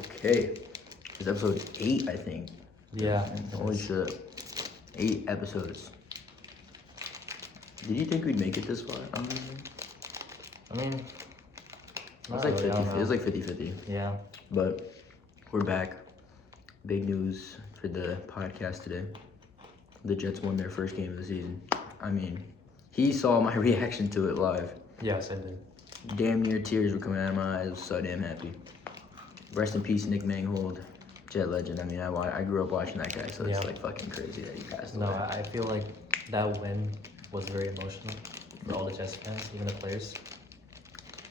Okay. It's episode 8, I think. Yeah. Holy shit. 8 episodes. Did you think we'd make it this far? I mean, It was like 50. It was like 50-50. Yeah. But we're back. Big news for the podcast today. The Jets won their first game of the season. I mean, he saw my reaction to it live. Yes, I did. Damn near tears were coming out of my eyes. I was so damn happy. Rest in peace, Nick Mangold, Jet legend. I mean, I grew up watching that guy, so it's like fucking crazy that he passed away. No, I feel like that win was very emotional for all the Jets fans, even the players,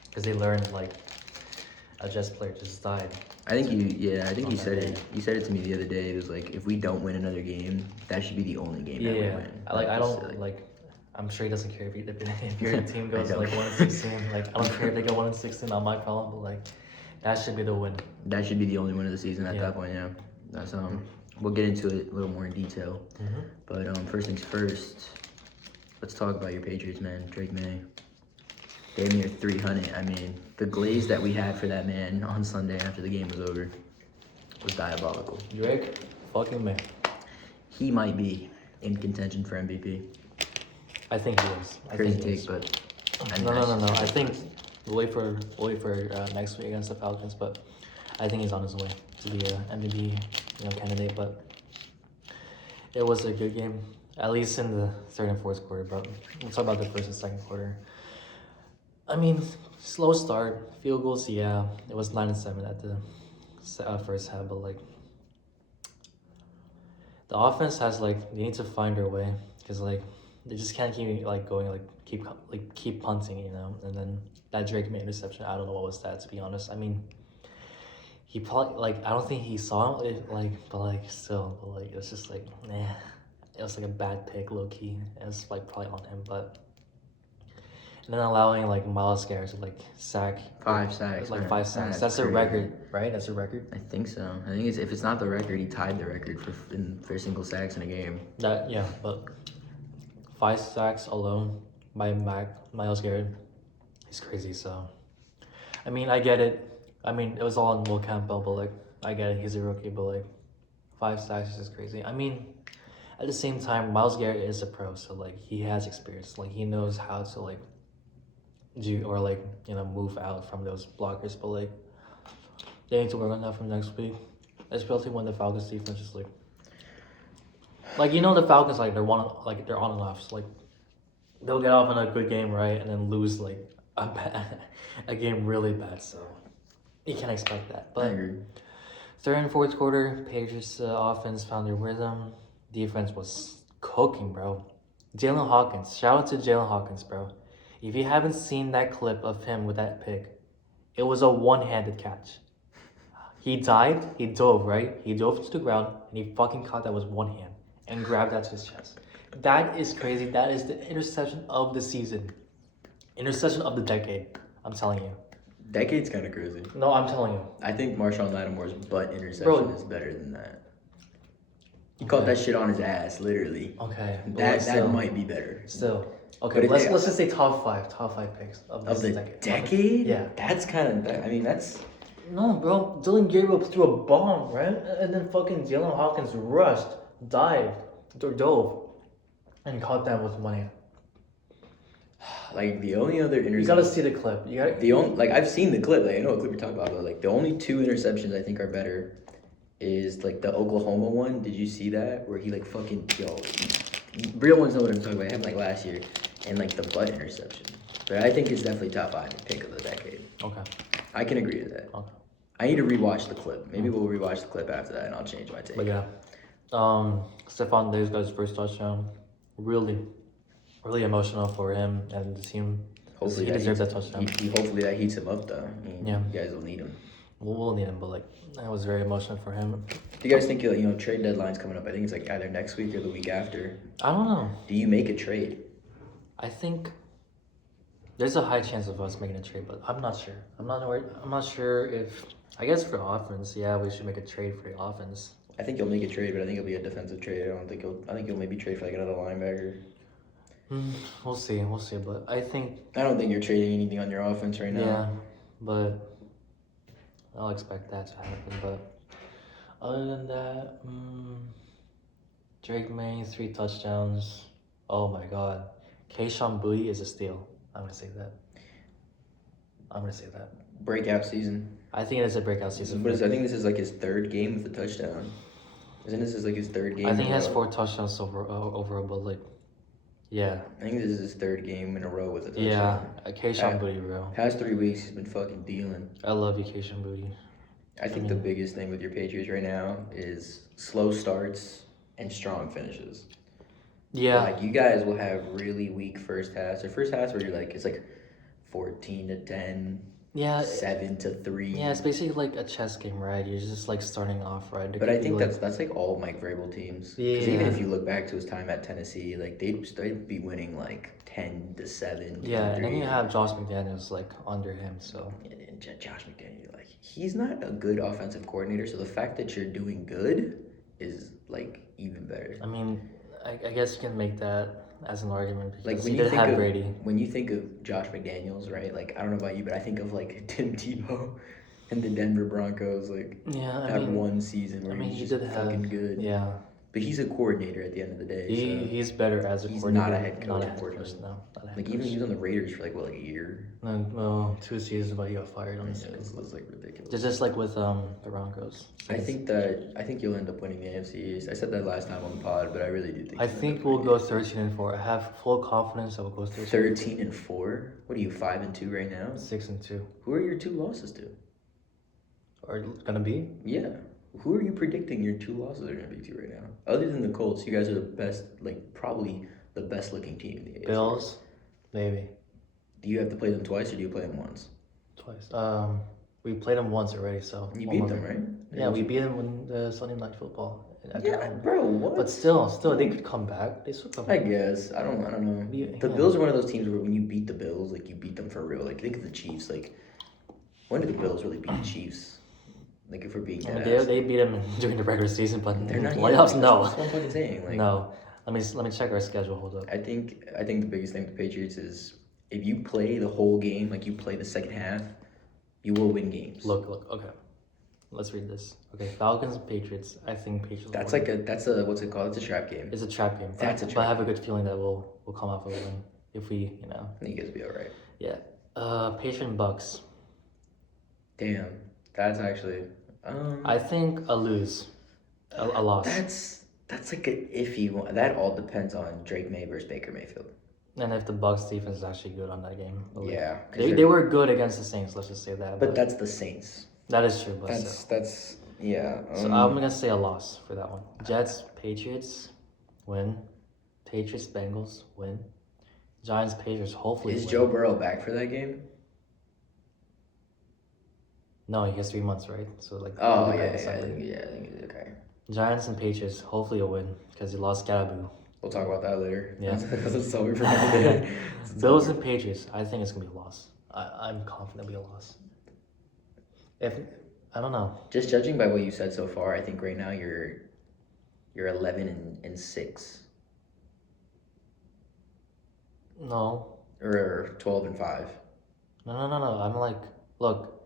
because they learned like a Jets player just died. I think he said it. He said it to me the other day. It was like, if we don't win another game, that should be the only game that we win. I'm sure he doesn't care if your team goes like 1-16. Like, I don't care if they go 1-16, not my problem. But like, that should be the win. That should be the only win of the season at that point. Yeah, that's We'll get into it a little more in detail. Mm-hmm. But first things first, let's talk about your Patriots, man. Drake May. Damn near 300. I mean, the glaze that we had for that man on Sunday after the game was over was diabolical. Drake, fucking man. He might be in contention for MVP. I think he is. Crazy take, but no. I think we'll wait for next week against the Falcons, but I think he's on his way to be a MVP, candidate. But it was a good game, at least in the third and fourth quarter. But we'll talk about the first and second quarter. I mean, slow start, field goals. Yeah, it was 9-7 at the first half, but like the offense has they need to find their way because they just can't keep going keep punting, and then that Drake May interception. I don't know what was that, to be honest. I mean, he probably I don't think he saw it but it's just nah. It was a bad pick, low key. It was probably on him, but. And then allowing Myles Garrett to sack 5 sacks, 5 sacks. That's a record, right? That's a record. I think so. I think if it's not the record, he tied the record for single sacks in a game. But 5 sacks alone by Myles Garrett, he's crazy. So, I mean, I get it. I mean, it was all in Will Campbell, but I get it. He's a rookie, but 5 sacks is just crazy. I mean, at the same time, Myles Garrett is a pro, so he has experience. He knows how to do or move out from those blockers, but they need to work on that from next week, especially when the Falcons defense is the Falcons they're on and off, so they'll get off in a good game, right, and then lose a game really bad, so you can't expect that. But third and fourth quarter, Patriots offense found their rhythm. Defense was cooking, bro. Jalen Hawkins, shout out to Jalen Hawkins, bro. If you haven't seen that clip of him with that pick, it was a one-handed catch. He dived, he dove, right? He dove to the ground, and he fucking caught that with one hand and grabbed that to his chest. That is crazy. That is the interception of the season. Interception of the decade. I'm telling you. Decade's kind of crazy. No, I'm telling you. I think Marshawn Lattimore's butt interception is better than that. He caught that shit on his ass, literally. Okay. That might be better. Still. Okay, let's just say top five picks of the decade. Yeah, that's kind of. I mean, that's. No, bro. Dylan Gabriel threw a bomb, right? And then fucking Jalen Hawkins rushed, dived, dove, and caught that with one hand. The only other interception. You gotta see the clip. I've seen the clip. I know what clip you're talking about, but the only 2 interceptions I think are better is the Oklahoma one. Did you see that where he real ones know what I'm talking about. It happened last year. And the butt interception. But I think it's definitely top 5 pick of the decade. Okay. I can agree with that. Okay. I need to rewatch the clip. Maybe we'll rewatch the clip after that and I'll change my take. But yeah. Stephon Diggs got his first touchdown. Really, really emotional for him and the team. Hopefully he deserves that touchdown. Hopefully that heats him up though. I mean, you guys will need him. We'll need him, but that was very emotional for him. Do you guys think trade deadline's coming up? I think it's either next week or the week after. I don't know. Do you make a trade? I think there's a high chance of us making a trade, but I'm not sure. I'm not sure if. I guess for offense, we should make a trade for the offense. I think you'll make a trade, but I think it'll be a defensive trade. I think you'll maybe trade for another linebacker. We'll see, but I don't think you're trading anything on your offense right now. Yeah, but I'll expect that to happen. But other than that, Drake May 3 touchdowns. Oh my God, Keishon Boutte is a steal. I'm gonna say that. Breakout season. I think it is a breakout season. I think this is like his third game with a touchdown. Isn't this like his third game? I think he has 4 touchdowns overall, but like, yeah. I think this is his third game in a row with a touchdown. Yeah, Keishon Boutte, bro. Past 3 weeks, he's been fucking dealing. I love you, Keishon Boutte. I think the biggest thing with your Patriots right now is slow starts and strong finishes. Yeah. Like, you guys will have really weak first halves. Or first halves where you're like, it's like 14-10. Yeah. 7-3. Yeah, it's basically like a chess game, right? You're just like starting off, right? But I think that's like all Mike Vrabel teams. Yeah. Because even if you look back to his time at Tennessee, like they'd be winning like 10-7. Yeah, and then you have Josh McDaniels like under him, so. And Josh McDaniels, like he's not a good offensive coordinator, so the fact that you're doing good is like even better. I mean, I guess you can make that as an argument because like when you think of Brady. When you think of Josh McDaniels, right? Like I don't know about you, but I think of like Tim Tebow and the Denver Broncos. Like one season where he's just fucking good. Yeah. But he's a coordinator at the end of the day. He's better as a coordinator. He's not a head coach. Not a head coach, no. Like even he was on the Raiders for like what, like a year? No, 2 seasons, but he got fired on the second. It was like ridiculous. It's just like with the Broncos. So I think you'll end up winning the NFC East. I said that last time on the pod, but I really do think. I think we'll go 13-4. I have full confidence that we'll go 13-4. What are you 5-2 right now? 6-2. Who are your 2 losses to? Are gonna be? Yeah. Who are you predicting your 2 losses are going to be to right now? Other than the Colts, you guys are the best, like probably the best looking team in the AFC. Bills, maybe. Do you have to play them twice or do you play them once? Twice. We played them once already, so. You beat them, right? Yeah, we beat them in the Sunday Night Football. Yeah, bro, what? But still, they could come back. They still come back. I guess. I don't know. The Bills are one of those teams where when you beat the Bills, like you beat them for real. Like think of the Chiefs. Like when did the Bills really beat the Chiefs? Like if we're being they beat them during the regular season, but they're not playoffs. No, that's what I'm fucking saying. Like, no, let me check our schedule. Hold up. I think the biggest thing with the Patriots is if you play the whole game, like you play the second half, you will win games. Look. Okay, let's read this. Okay, Falcons and Patriots. I think Patriots. That's a what's it called? It's a trap game. It's a trap game. That's a trap. But I have a good feeling that we'll come off with a win if we I think you guys will be all right. Yeah. Patriots Bucks. Damn, that's actually. I think a loss. That's like an iffy one. That all depends on Drake May versus Baker Mayfield. And if the Bucks defense is actually good on that game. Yeah. They were good against the Saints, let's just say that. But that's the Saints. That is true. But that's yeah. So I'm gonna say a loss for that one. Jets, Patriots, win. Patriots, Bengals, win. Giants, Patriots, hopefully Is win. Joe Burrow back for that game? No, he has 3 months, right? So like. Oh yeah, I think he's okay. Giants and Patriots, hopefully a win because he lost Garaboo. We'll talk about that later. Yeah. That's all we forgot. Bills and Patriots, I think it's gonna be a loss. I'm confident it'll be a loss. If I don't know. Just judging by what you said so far, I think right now you're 11-6. No. Or 12-5. No. I'm like, look.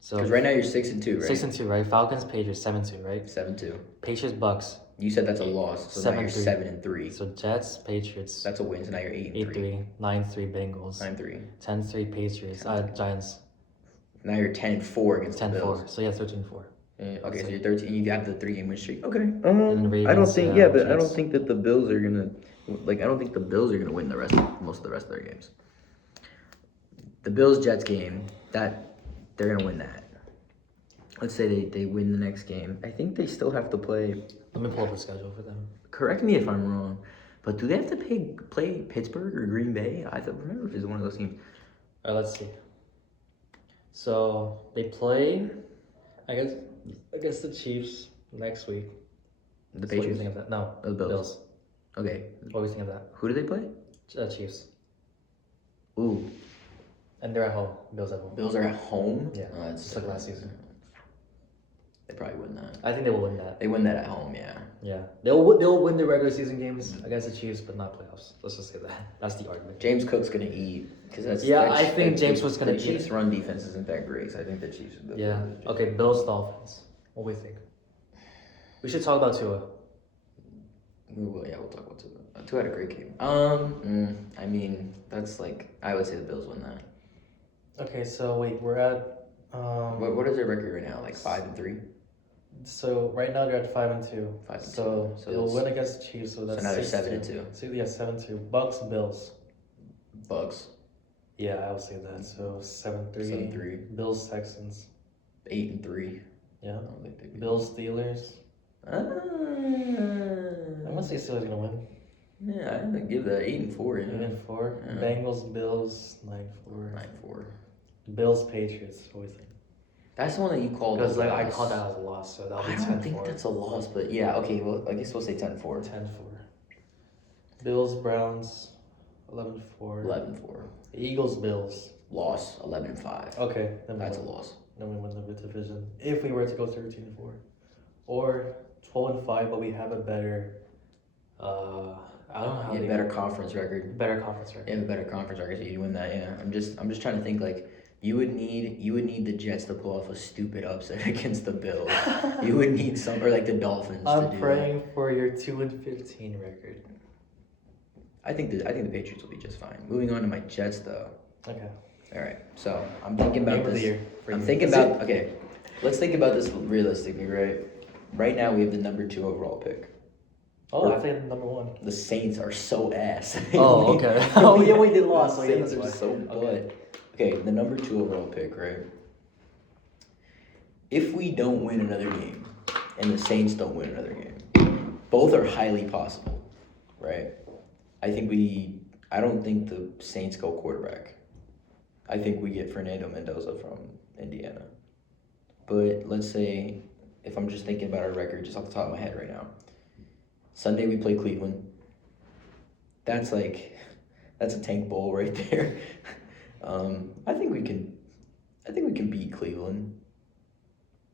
So because right now you're 6-2, right? 6-2, right? Falcons, Patriots, 7-2, right? 7-2. Patriots, Bucks. You said that's a loss, so now you're 7-3. So Jets, Patriots. That's a win, so now you're 8-3. 9-3 Bengals. 9-3. 10-3 Patriots. Giants. Now you're 10-4 against the Bills. 10-4. So yeah, 13-4. Okay, so you're 13. You got the 3-game win streak. Okay. Ravens, I don't think. Yeah, but I don't Jets. think that the Bills are gonna. Like, I don't think the Bills are gonna win most of the rest of their games. The Bills Jets game, that they're gonna win that. Let's say they win the next game. I think they still have to play. Let me pull up a schedule for them. Correct me if I'm wrong, but do they have to play Pittsburgh or Green Bay? I remember if it's one of those teams. All right, let's see. So they play, I guess, against the Chiefs next week. The So what do you Patriots? think of that? No, The Bills. Okay. What do you think of that? Who do they play? Chiefs. Ooh. And they're at home. Bills at home. Bills are at home? Yeah. Oh, that's just like last season. They probably win that. I think they will win that. They win that at home, yeah. Yeah, they'll win the regular season games against the Chiefs, but not playoffs. Let's just say that. That's the argument. James Cook's gonna eat because that's I think James was gonna the eat. Chiefs' run defense isn't that great, so I think the Chiefs. Yeah. Okay. Bills Dolphins. What do we think? We should talk about Tua. We will. Yeah, we'll talk about Tua. Tua had a great game. I mean, that's like I would say the Bills win that. Okay, so wait, we're at. What is their record right now? Like 5-3. So right now they're at 5-2. 5-2. So they'll win against the Chiefs. So that's now they're 7-2. So yeah, 7-2. Bucks Bills. Bucks. Yeah, I would say that. So 7-3. 7-3. Bills Texans. 8-3. Yeah. I don't think they beat. Bills Steelers. I'm gonna say Steelers gonna win. Yeah, I'm gonna give that 8-4. 8-4. Yeah. Bengals Bills 9-4. 9-4. Bills Patriots. What do you think? That's the one that you called. Because like I called that as a loss, so that'll be 10-4. I don't think that's a loss, but yeah, okay. Well, I guess we'll say 10-4. 10-4. Bills Browns 11-4. 11-4. Eagles Bills Loss 11-5. Okay, That's a loss. Then we win the division. If we were to go 13-4, or 12-5, but we have a better. I don't know how. Better conference record. Better conference record. You have a better conference record, so you win that. Yeah, I'm just trying to think like. You would need the Jets to pull off a stupid upset against the Bills. You would need some, or like the Dolphins. I'm praying for your 2-15 record. I think the Patriots will be just fine. Moving on to my Jets though. Okay. All right. So I'm thinking about this. I'm thinking about. Okay. Let's think about this realistically, right? Right now we have the number 2 overall pick. Oh, I think number 1. The Saints are so ass. Oh, okay. Oh yeah, we did lost. The Saints are so butt. Okay, the number 2 overall pick, right? If we don't win another game, and the Saints don't win another game, both are highly possible, right? I don't think the Saints go quarterback. I think we get Fernando Mendoza from Indiana. But let's say, if I'm just thinking about our record, just off the top of my head right now, Sunday we play Cleveland. That's a tank bowl right there. I think we can beat Cleveland,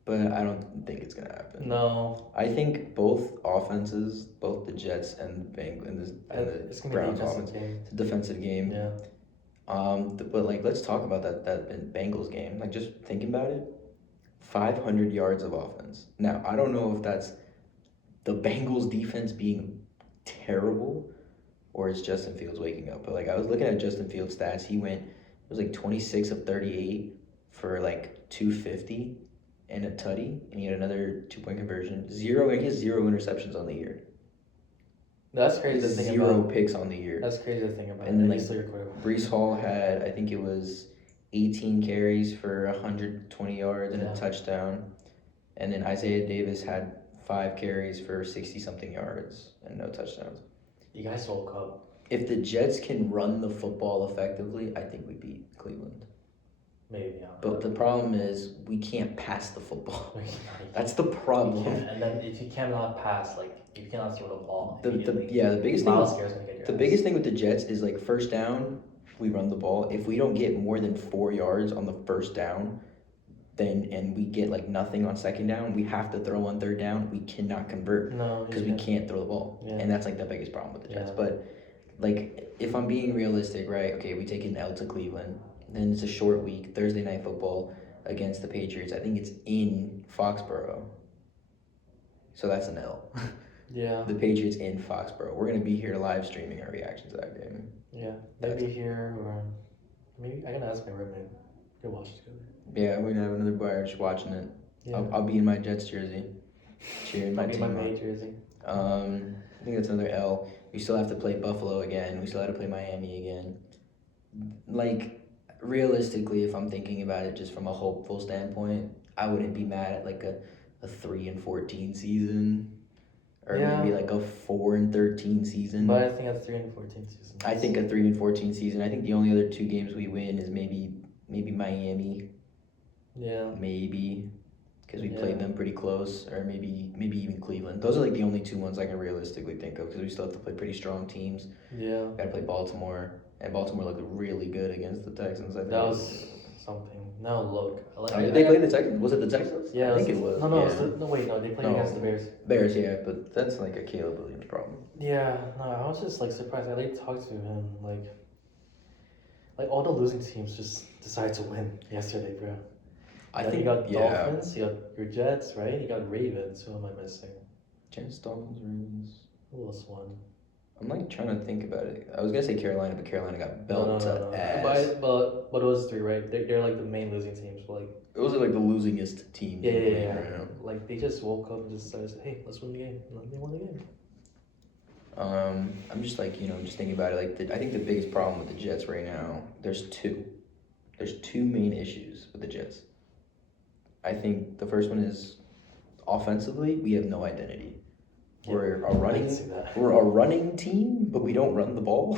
but I don't think it's gonna happen. No. I think both offenses, both the Jets and the Browns offense, it's a defensive game. Yeah. But like, let's talk about that Bengals game. Like, just thinking about it, 500 yards of offense. Now, I don't know if that's the Bengals defense being terrible, or it's Justin Fields waking up. But like, I was looking at Justin Fields' stats. It was like 26 of 38 for like 250 and a tutty, and he had another 2-point conversion. He has 0 interceptions on the year. That's crazy to think about. 0 picks on the year. That's crazy to think about. And then like Breece Hall had, I think it was 18 carries for 120 yards and a touchdown. And then Isaiah Davis had 5 carries for 60-something yards and no touchdowns. You guys woke up. If the Jets can run the football effectively, I think we beat Cleveland. Maybe, yeah. But the problem is we can't pass the football. That's the problem. And then if you cannot pass, like you cannot throw the ball. The biggest thing with the Jets is like first down, we run the ball. If we don't get more than 4 yards on the first down, and we get like nothing on second down, we have to throw on third down. We cannot convert because we can't throw the ball, and that's like the biggest problem with the Jets. But like, if I'm being realistic, right? Okay, we take an L to Cleveland. Then it's a short week, Thursday Night Football against the Patriots. I think it's in Foxborough. So that's an L. Yeah. The Patriots in Foxborough. We're going to be here live streaming our reaction to that game. Yeah. Maybe here, or maybe I can ask my roommate to watch it together. Yeah, we're going to have another buyer just watching it. Yeah. I'll be in my Jets jersey, cheering my team. My May jersey. I think that's another L. We still have to play Buffalo again. We still have to play Miami again. Like, realistically, if I'm thinking about it just from a hopeful standpoint, I wouldn't be mad at like a 3-14 season, or maybe like a 4-13 season. But I think a 3-14 season. I think a 3-14 season. I think the only other 2 games we win is maybe Miami. Yeah. Maybe. Because we played them pretty close, or maybe even Cleveland. Those are like the only 2 ones I can realistically think of, because we still have to play pretty strong teams. Yeah. Got to play Baltimore, and Baltimore looked really good against the Texans. I think that was something. No, look. Did they play the Texans? Was it the Texans? Yeah, I think it was. No, Yeah. no, they played No. against the Bears. Bears, yeah, but that's like a Caleb Williams problem. Yeah, no, I was just like surprised. I talked to him like all the losing teams just decided to win yesterday, bro. I Then think you got Dolphins, you got your Jets, right? You got Ravens. Who am I missing? Jets, Dolphins, Ravens. Who else won? I'm like trying to think about it. I was gonna say Carolina, but Carolina got belt No. ass. But those three, right? They're like the main losing teams. Like Those are like the losingest teams. in the league yeah. right now. Like they just woke up and just started saying, "Hey, let's win the game." And, like, they won the game. I'm just like just thinking about it. Like I think the biggest problem with the Jets right now, there's two main issues with the Jets. I think the first one is offensively, we have no identity. Yeah, We're a running team, but we don't run the ball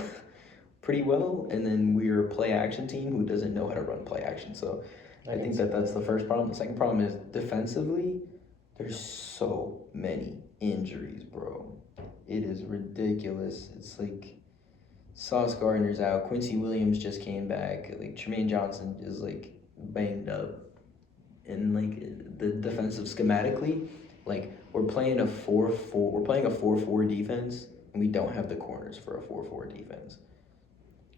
pretty well. And then we're a play action team who doesn't know how to run play action. So I think that's the first problem. The second problem is defensively, there's so many injuries, bro. It is ridiculous. It's like Sauce Gardner's out. Quincy Williams just came back. Like Tremaine Johnson is like banged up. And like the defensive schematically, like we're playing a 4-4. We're playing a 4-4 defense, and we don't have the corners for a 4-4 defense.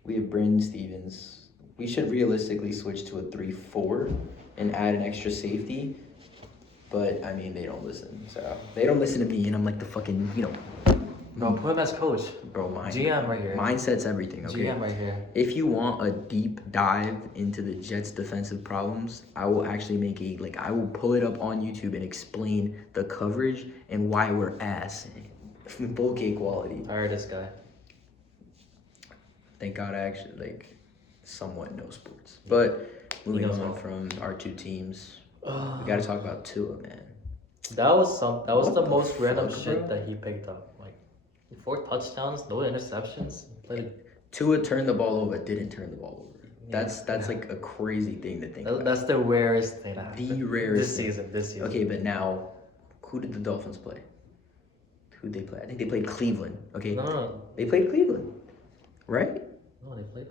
We have Brandon Stevens. We should realistically switch to a 3-4 and add an extra safety. But I mean, they don't listen. So they don't listen to me, and I'm like the fucking Bro, put him as coach. Bro, GM right here. Mindset's everything, okay? GM right here. If you want a deep dive into the Jets' defensive problems, I will actually I will pull it up on YouTube and explain the coverage and why we're ass. Full K quality. I heard this guy. Thank God I actually, somewhat know sports. But moving on from our two teams, we got to talk about Tua, man. That was the most random fuck, shit bro? that he picked up. 4 touchdowns, no interceptions. Tua turned the ball over, didn't turn the ball over. That's like a crazy thing to think about. That's the rarest thing that happened. The rarest this season. Okay, but now, who did the Dolphins play? Who'd they play? I think they played Cleveland. Okay. No. They played Cleveland, right?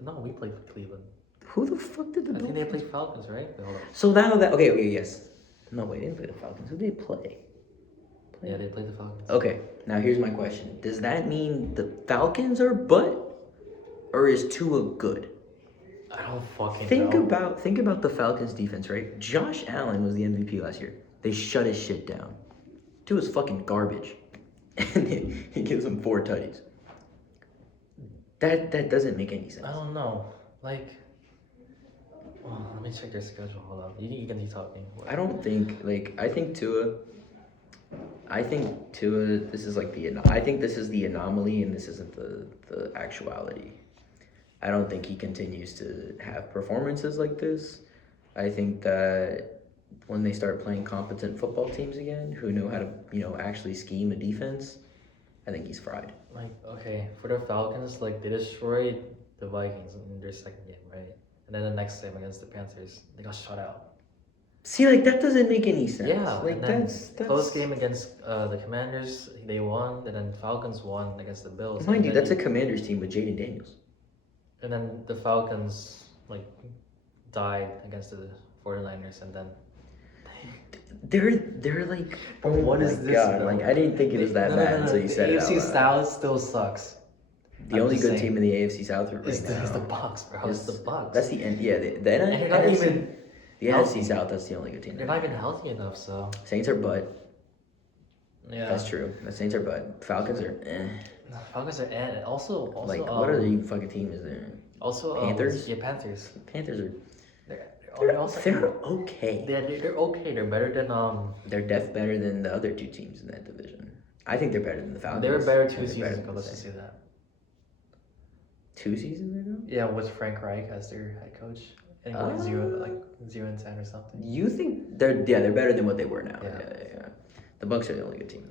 No, we played Cleveland. Who the fuck did the Dolphins? I think they played Falcons, right? Wait, hold on. So now that okay, yes. No, wait, they didn't play the Falcons. Who did they play? Yeah, they played the Falcons. Okay, now here's my question. Does that mean the Falcons are butt? Or is Tua good? I don't fucking know. Think about the Falcons defense, right? Josh Allen was the MVP last year. They shut his shit down. Tua's fucking garbage. And he gives them 4 tutties. That doesn't make any sense. I don't know. Let me check their schedule. Hold on. You can keep talking. I don't think I think Tua, this is I think this is the anomaly and this isn't the actuality. I don't think he continues to have performances like this. I think that when they start playing competent football teams again, who know how to, actually scheme a defense, I think he's fried. Okay, for the Falcons, they destroyed the Vikings in their second game, right? And then the next game against the Panthers, they got shut out. See, that doesn't make any sense. Yeah, and then that's close game against the Commanders, they won, and then Falcons won against the Bills. Mind you, that's a Commanders team with Jaden Daniels. And then the Falcons died against the 49ers, and then they're like, oh what is this? God, I didn't think it was that bad until you said it. AFC South still sucks. The only good team in the AFC South right is now is the Bucks, bro. It's the Bucks. That's the end. Yeah, the NFC South. That's the only good team. They're not even healthy enough, so. Saints are butt. Yeah, that's true. The Saints are butt. Falcons are eh. Falcons are eh. Also, what other fucking team is there? Also, Panthers. Panthers. Panthers are. They're okay. They're okay. They're better than They're better than the other 2 teams in that division. I think they're better than the Falcons. They were better 2 seasons ago. Let's just say that. 2 seasons ago? Yeah, with Frank Reich as their head coach. And going 0-10 or something. You think they're better than what they were now? Yeah. The Bucks are the only good team.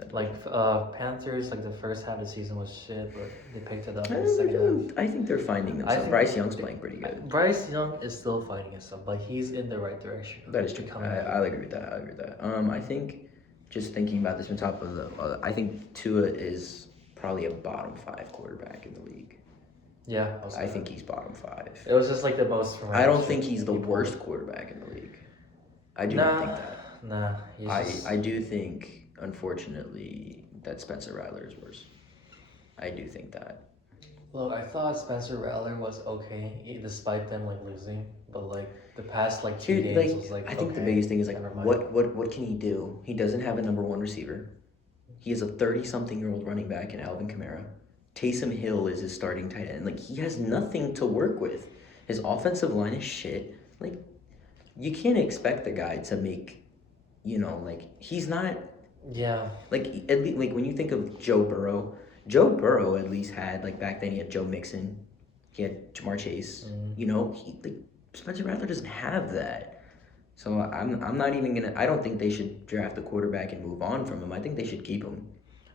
Panthers, the first half of the season was shit, but they picked it up in the second half. I think they're finding themselves. Bryce Young's playing pretty good. Bryce Young is still finding himself, but he's in the right direction. That is true. I'll agree with that. I think, just thinking about this on top of I think Tua is probably a bottom 5 quarterback in the league. Yeah, I think he's bottom 5. It was just like the most. I don't think he's the worst quarterback in the league. I do not think that. Nah. I do think, unfortunately, that Spencer Rattler is worse. I do think that. Look, I thought Spencer Rattler was okay, despite them like losing. But like the past like 2 games was like. I think the okay, biggest thing is like never mind. what can he do? He doesn't have a number 1 receiver. He has a 30-something-year-old running back in Alvin Kamara. Taysom Hill is his starting tight end. Like, he has nothing to work with. His offensive line is shit. Like, you can't expect the guy to make, like, he's not. Yeah. Like, at least, like, when you think of Joe Burrow at least had, like, back then he had Joe Mixon. He had Jamar Chase. Spencer Rattler doesn't have that. So I'm not even gonna. I don't think they should draft a quarterback and move on from him. I think they should keep him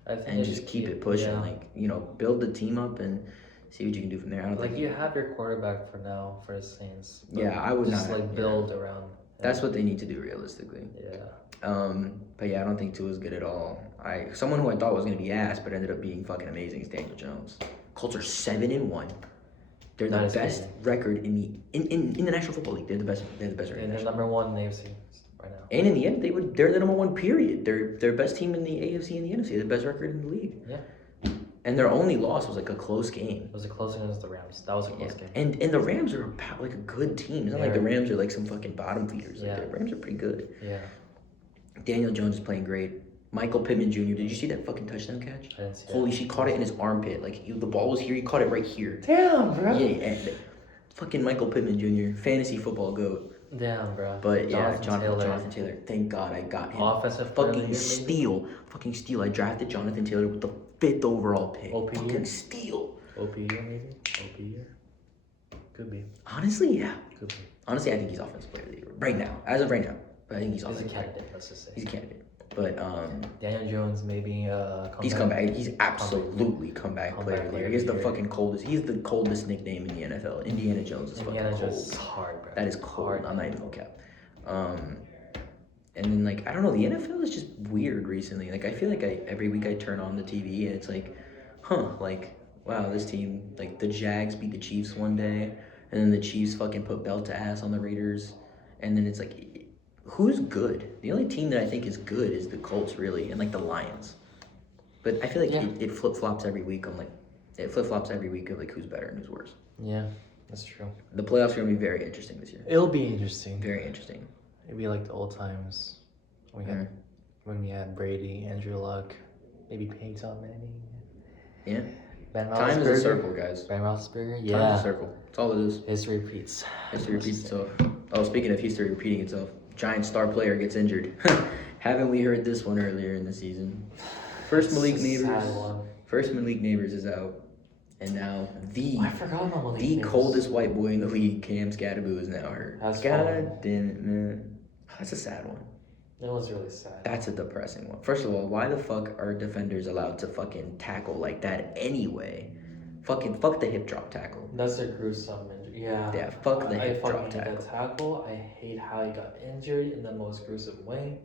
and just keep it pushing. Yeah. Like, build the team up and see what you can do from there. I don't think you have your quarterback for now for the Saints. Yeah, I would just not like build around. That's what they need to do realistically. Yeah. But yeah, I don't think Tua's good at all. Someone who I thought was gonna be ass, but ended up being fucking amazing is Daniel Jones. Colts are 7-1. They're the best record in the National Football League. They're the best. They're the best record. And they're number 1 in the AFC right now. And in the end, they're the number 1 period. They're best team in the AFC and the NFC. They're the best record in the league. Yeah. And their only loss was like a close game. It was a close game against the Rams. That was a close game. And the Rams are like a good team. It's not like the Rams are like some fucking bottom feeders. Like, the Rams are pretty good. Yeah. Daniel Jones is playing great. Michael Pittman Jr. Did you see that fucking touchdown catch? I didn't see Holy shit, he caught it in his armpit. Like, the ball was here, he caught it right here. Damn, bro. Yeah, and fucking Michael Pittman Jr., fantasy football goat. Damn, bro. But yeah, Jonathan Taylor. Thank God I got him. Offensive fucking steal. Fucking steal. I drafted Jonathan Taylor with the 5th overall pick. OP fucking year? Steal. OP year, maybe? OP year? Could be. Honestly, yeah. Could be. Honestly, I think he's offensive player of the year. Right now. As of right now. But I think he's offensive He's a candidate, let's just say. He's a candidate. But Daniel Jones maybe he's come back. He's absolutely comeback player of the year. He's the fucking coldest. He's the coldest nickname in the NFL. Indiana Jones is fucking cold. Jones is hard, bro. That is cold. I'm not even gonna cap. And then like I don't know, the NFL is just weird recently. Like I feel like every week I turn on the TV and it's like, like wow, this team, like the Jags beat the Chiefs one day, and then the Chiefs fucking put belt to ass on the Raiders, and then it's like, who's good? The only team that I think is good is the Colts, really, and like the Lions. But I feel like it flip flops every week. Of like who's better and who's worse. Yeah, that's true. The playoffs are gonna be very interesting this year. It'll be interesting. Very interesting. It'll be like the old times when we had Brady, Andrew Luck, maybe Peyton Manning. Yeah. Ben Time is a circle, guys. Ben Roethlisberger. Yeah. Time is a circle. That's all it is. History repeats. History repeats itself. Oh, speaking of history repeating itself, Giant star player gets injured. Haven't we heard this one earlier in the season? First Malik Neighbors is out, and now I forgot about Malik the Neighbors. coldest white boy in the league, Cam Scadaboo, is now hurt. God damn it, man. That's a sad one. It was really sad. That's a depressing one. First of all, why the fuck are defenders allowed to fucking tackle like that anyway? Fuck the hip drop tackle. That's a gruesome injury. Yeah. Yeah, fuck the hip drop tackle. I hate that tackle. I hate how he got injured in the most gruesome way.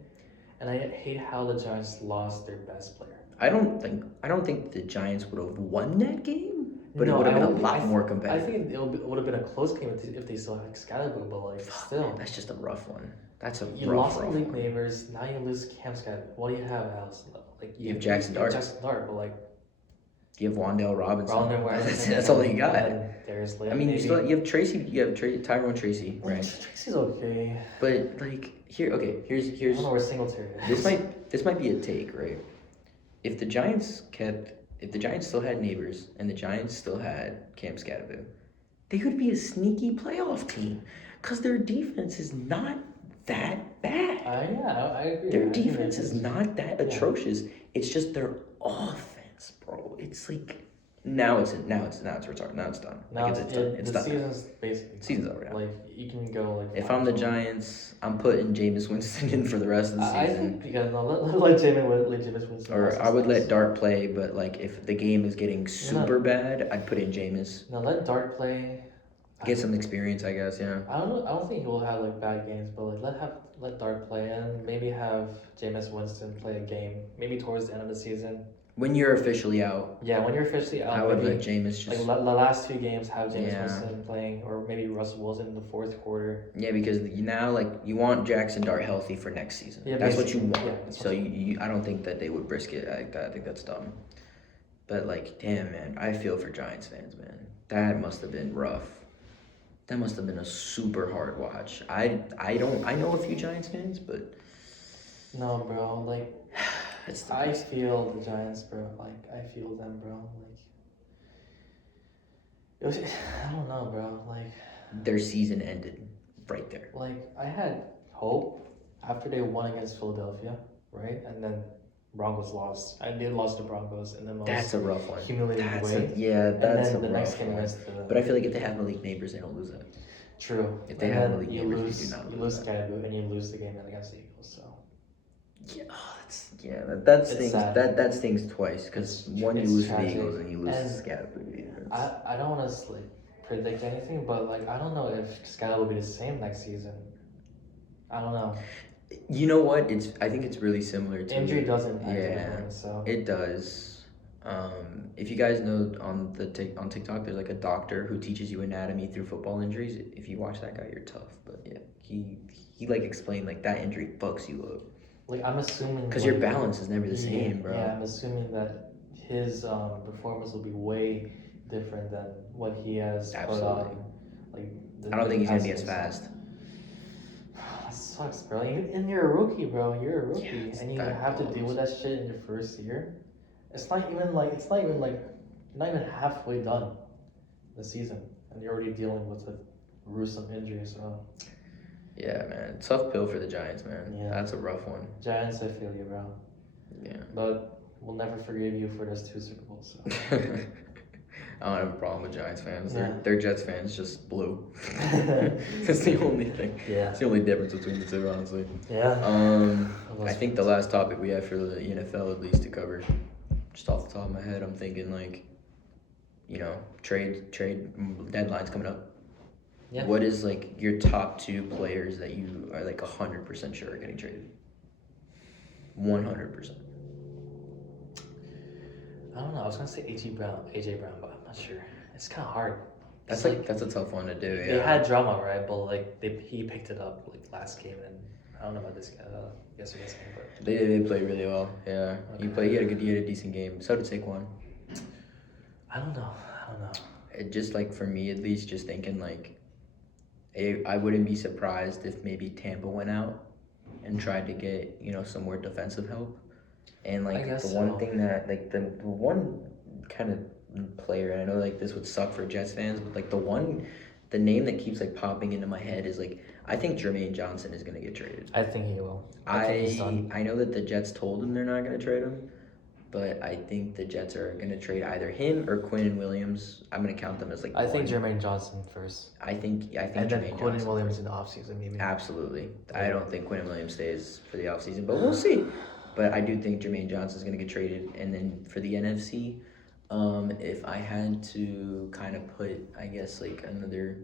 And I hate how the Giants lost their best player. I don't think the Giants would have won that game, but it would have been a lot more competitive. I think it would have been a close game if they still had Scadaboo, but like still. Man, that's just a rough one. That's a you rough lost Malik Neighbors, now you lose Cam Scadaboo. What do you have else? Like you have Jackson Dart. But like you have Wandale Robinson. That's all you got. I mean, you have Tracy. You have Tyrone Tracy, right? Tracy's okay. But like here's. I don't know where Singletary is. This might be a take, right? If the Giants still had Neighbors and the Giants still had Cam Scadaboo, they could be a sneaky playoff team because their defense is not that bad. I agree. Their defense is not that atrocious. It's just their offense, bro. It's like now it's done. Now it's done. It's done. Season's basically season's over now. Like you can go like. If I'm the Giants, I'm putting Jameis Winston in for the rest of the season. I think because let Jameis Winston. Or I would let Dart play, but like if the game is getting super bad, I'd put in Jameis. Now let Dart play. Get some experience, I guess. Yeah. I don't think he will have like bad games, but like let Dart play and maybe have Jameis Winston play a game maybe towards the end of the season. When you're officially out, Yeah, when you're officially out, I would maybe let Jameis like just. the last 2 games have James Yeah. Winston playing, or maybe Russell Wilson in the fourth quarter. Yeah, because now like you want Jackson Dart healthy for next season. Yeah, that's what you basically. want. Yeah, that's so what you, I don't think that they would risk it. I think that's dumb. But like, damn man, I feel for Giants fans, man. That must have been rough. That must have been a super hard watch. I know a few Giants fans, but No, bro. Like, it's I feel the Giants, bro. Like, I feel them, bro. Like, it was. I don't know, bro. Like, their season ended right there. Like, I had hope after they won against Philadelphia, right? And then Broncos lost. They lost to Broncos, and then That's a rough one. humiliating That's way. yeah, that's and then a the next rough game one. against the. But I feel like if they have Malik Neighbors, they don't lose that. True. If they and have then Malik you Neighbors, lose, you do not you lose lose that. Skybu, and you lose the game against the Eagles. So. Yeah, that It's stings. sad. That stings twice because one you it's lose to the tragic. Eagles and you lose And to Scattergood. I don't want to like predict anything, but like I don't know if Sky will be the same next season. I don't know. You know what? I think it's really similar to Injury doesn't Yeah, everything, so it does. If you guys know on TikTok, there's like a doctor who teaches you anatomy through football injuries. If you watch that guy, you're tough. But yeah, he like explained like that injury fucks you up. Like I'm assuming Because your balance is never the same, bro. Yeah, I'm assuming that his performance will be way different than what he has Absolutely. put on. Like I don't think he's gonna be as fast. That sucks, bro. And you're a rookie, bro. You're a rookie, Yeah, and you have to deal with that shit in your first year. It's not even like you're not even halfway done the season, and you're already dealing with a gruesome injury. So Yeah, man. Tough pill for the Giants, man. Yeah. That's a rough one. Giants, I feel you, bro. Yeah. But we'll never forgive you for those 2 Super Bowls. So. I don't have a problem with Giants fans. Yeah. They're Jets fans, just blue. That's the only thing. Yeah. It's the only difference between the two, honestly. Yeah. I think the last topic we have for the NFL at least to cover, just off the top of my head, I'm thinking like, trade deadline's coming up. Yeah. What is like your top 2 players that you are like 100% sure are getting traded? 100%. I don't know. I was gonna say AJ Brown, but I'm not sure. It's kind of hard. That's that's a tough one to do. Yeah. They had drama, right? But like he picked it up like last game, and I don't know about this guy. Yesterday's game, but They played really well. Yeah. Okay. He had a decent game. So did Saquon. I don't know. It just like for me at least, just thinking like, I wouldn't be surprised if maybe Tampa went out and tried to get some more defensive help. And like the one thing that like the one kind of player, and I know like this would suck for Jets fans, but like the name that keeps like popping into my head is like I think Jermaine Johnson is gonna get traded. I think he will. I think he's done. I know that the Jets told him they're not gonna trade him, but I think the Jets are gonna trade either him or Quinnen Williams. I'm gonna count them as like. I think Jermaine Johnson first. I think and then Jermaine Quinnen Johnson Williams in the offseason maybe. Absolutely. I don't think Quinnen Williams stays for the offseason, but we'll see. But I do think Jermaine Johnson's going to get traded. And then for the NFC, if I had to kind of put, I guess, like another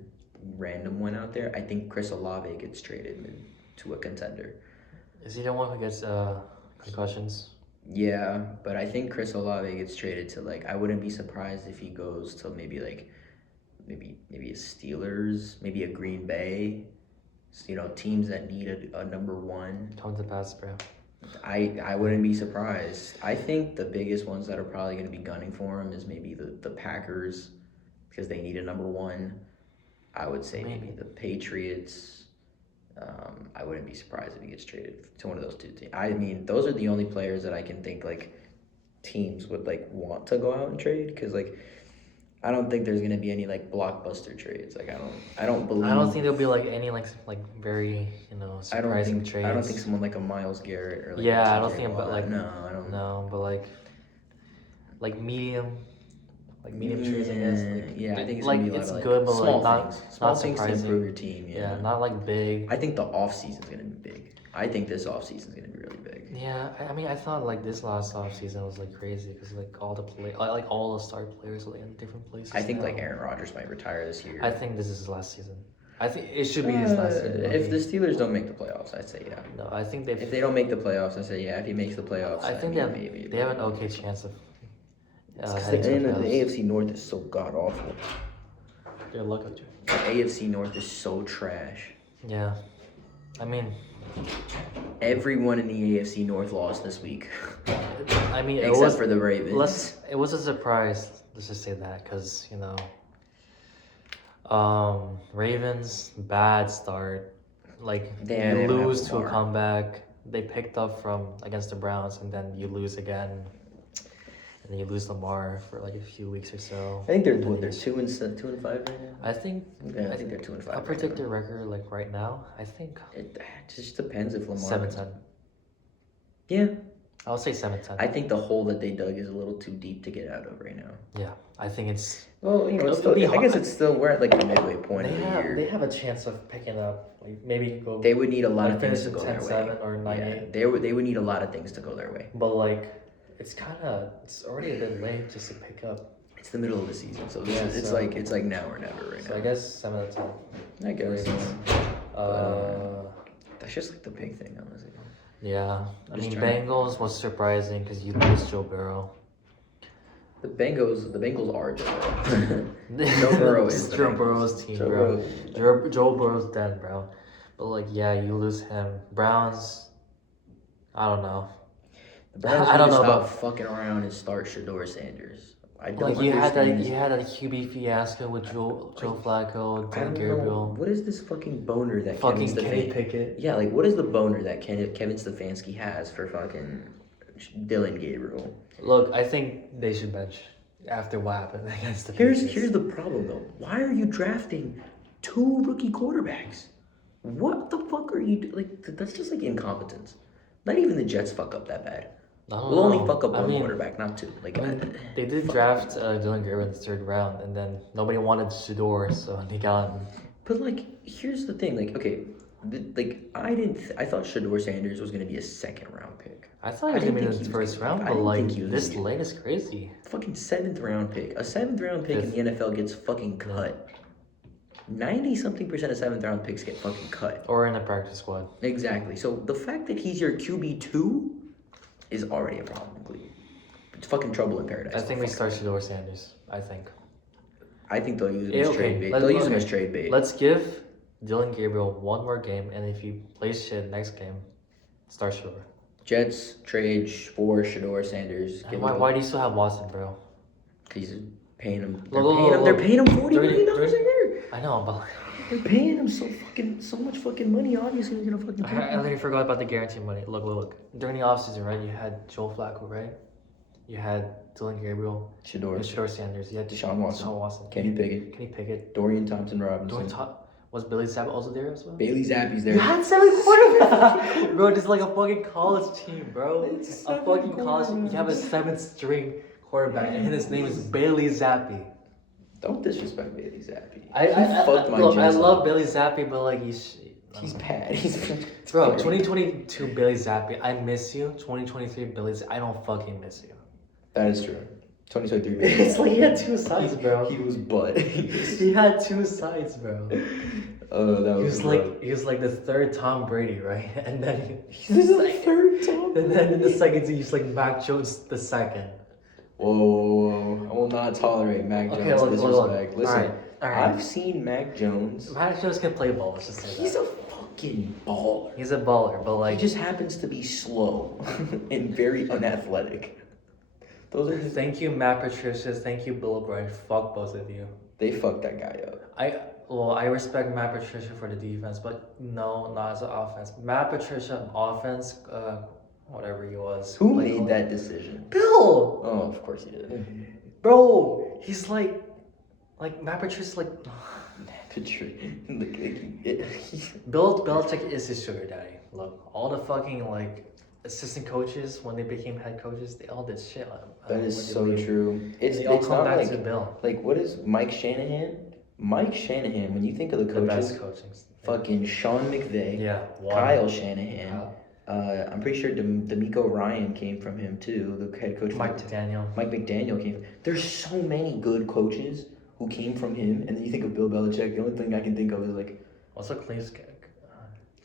random one out there, I think Chris Olave gets traded to a contender. Is he the one who gets concussions? Yeah, but I think Chris Olave gets traded to, like, I wouldn't be surprised if he goes to maybe a Steelers, maybe a Green Bay, teams that need a number 1. Come to pass, bro. I wouldn't be surprised. I think the biggest ones that are probably going to be gunning for him is maybe the Packers because they need a number 1. I would say maybe the Patriots. I wouldn't be surprised if he gets traded to one of those 2 teams. I mean, those are the only players that I can think like teams would like want to go out and trade because like I don't think there's gonna be any like blockbuster trades. Like I don't believe. I don't think there'll be like any like very surprising trades. I don't think someone like a Miles Garrett or like I don't think about like no, I don't. No, but like medium trades. I guess. I think it's like gonna be it's a lot of, good, but small like things. not Small things to surprising. improve your team. Yeah, not like big. I think the off season's gonna be big. I think this off season's gonna be really big. Yeah, I mean, I thought like this last off season was like crazy because like all the star players were like in different places. I think now. like Aaron Rodgers might retire this year. I think this is his last season. I think it should be his last year. If the Steelers don't make the playoffs, I'd say yeah. No, I think If they don't make the playoffs, I say yeah. If he makes the playoffs, I think mean, maybe. they have an okay chance of The heading to the playoffs. AFC North is so god awful. Good luck with you. The AFC North is so trash. Yeah, I mean, everyone in the AFC North lost this week. I mean, except for the Ravens. It was a surprise. Let's just say that because Ravens bad start. Like you lose to a comeback. They picked up from against the Browns, and then you lose again. And then you lose Lamar for like a few weeks or so. I think they're 2-5 right now. I think I think they're 2-5. I'll predict their record like right now. I think it just depends if Lamar 7-10. Yeah, I'll say 7-10. I think the hole that they dug is a little too deep to get out of right now. Yeah, I think it's. Well, I guess it's still we're at like the midway point of the year. They have a chance of picking up, like maybe go. They would need a lot of things to go their way. 10-7 or 9-8. Yeah, they would need a lot of things to go their way. But like, it's already a bit late just to pick up. It's the middle of the season, so it's like now or never right now. So I guess 7-10. I guess. That's just like the big thing, honestly. Yeah, I mean Bengals was surprising because you lose Joe Burrow. The Bengals are Joe Burrow. Joe Burrow is Joe Burrow's team, bro. Joe Burrow's dead, bro. But like, yeah, you lose him. Browns, I don't know. The Browns I don't know about fucking around and start Shedeur Sanders. I don't understand. You had that QB fiasco with Joe Flacco, Dylan Gabriel. What is this fucking boner that fucking Kenny Pickett? Yeah, like what is the boner that Kevin Stefanski has for fucking Dylan Gabriel? Look, I think they should bench after what happened against the Patriots. Here's the problem though. Why are you drafting 2 rookie quarterbacks? What the fuck are you like? That's just like incompetence. Not even the Jets fuck up that bad. We'll only fuck up one quarterback, not 2. Like they did draft Dylan Gabriel in the 3rd round, and then nobody wanted Shedeur, so they got him. But like, here's the thing. Like, okay, I thought Shedeur Sanders was gonna be a 2nd round pick. I thought he was gonna be in the 1st round, but like this late is crazy. Fucking 7th round pick. A 7th round pick in the NFL gets fucking cut. 90-something% of 7th round picks get fucking cut. Or in a practice squad. Exactly. So the fact that he's your QB2 is already a problem. It's fucking trouble in paradise. I think we start Shedeur Sanders. I think they'll use him as trade bait. They'll use him as trade bait. Let's give Dylan Gabriel one more game, and if he plays shit next game, start Shedeur. Jets trade for Shedeur Sanders. Why do you still have Watson, bro? Because he's paying him. They're paying him $40 million a year. I know, but they're paying him so much fucking money. Obviously, they're gonna fucking. I literally forgot about the guarantee money. Look. During the offseason, right? You had Joe Flacco, right? You had Dylan Gabriel, Shedeur Sanders. You had Deshaun Watson, Kenny Pickett, Dorian Thompson-Robinson. Was Billy Zappi also there as well? Bailey Zappi's there. You had 7 quarterbacks, bro. This is like a fucking college team, bro. A fucking college team. You have a 7th string quarterback, and his name is Bailey Zappi. Don't disrespect Bailey Zappi. I love Bailey Zappi, but like he's bad. Bro, 2022 Bailey Zappi, I miss you. 2023 Bailey Zappi, I don't fucking miss you. That is true. 2023 Bailey It's like he had 2 sides, bro. He was butt. He had 2 sides, bro. Oh, that was he was like the 3rd Tom Brady, right? And then he's the 3rd Tom. And then in the 2nd season, he's like Mac Jones the 2nd. Whoa. I will not tolerate Mac Jones disrespect. Listen, all right. I've seen Mac Jones. Mac Jones can play ball, let's just say He's a fucking baller. He's a baller, but like... He just happens to be slow and very unathletic. Those are Thank you, Matt Patricia. Thank you, Bill O'Brien. Fuck both of you. They fucked that guy up. I respect Matt Patricia for the defense, but no, not as an offense. Matt Patricia, offense, whatever he was. Who made that decision? Bill! Oh, of course he did. Bro, he's like Matt Patricia's like... Matt Patricia. Bill Belichick is his sugar daddy. Look, all the fucking assistant coaches, when they became head coaches, they all did shit on him. That is so true. They all come back to Bill. Like, what is Mike Shanahan? Mike Shanahan, when you think of the coaches, best coaching. Fucking Sean McVay, Kyle Shanahan. I'm pretty sure D'Amico Ryan came from him too, the head coach. Mike McDaniel came. There's so many good coaches who came from him, and then you think of Bill Belichick. The only thing I can think of is like What's the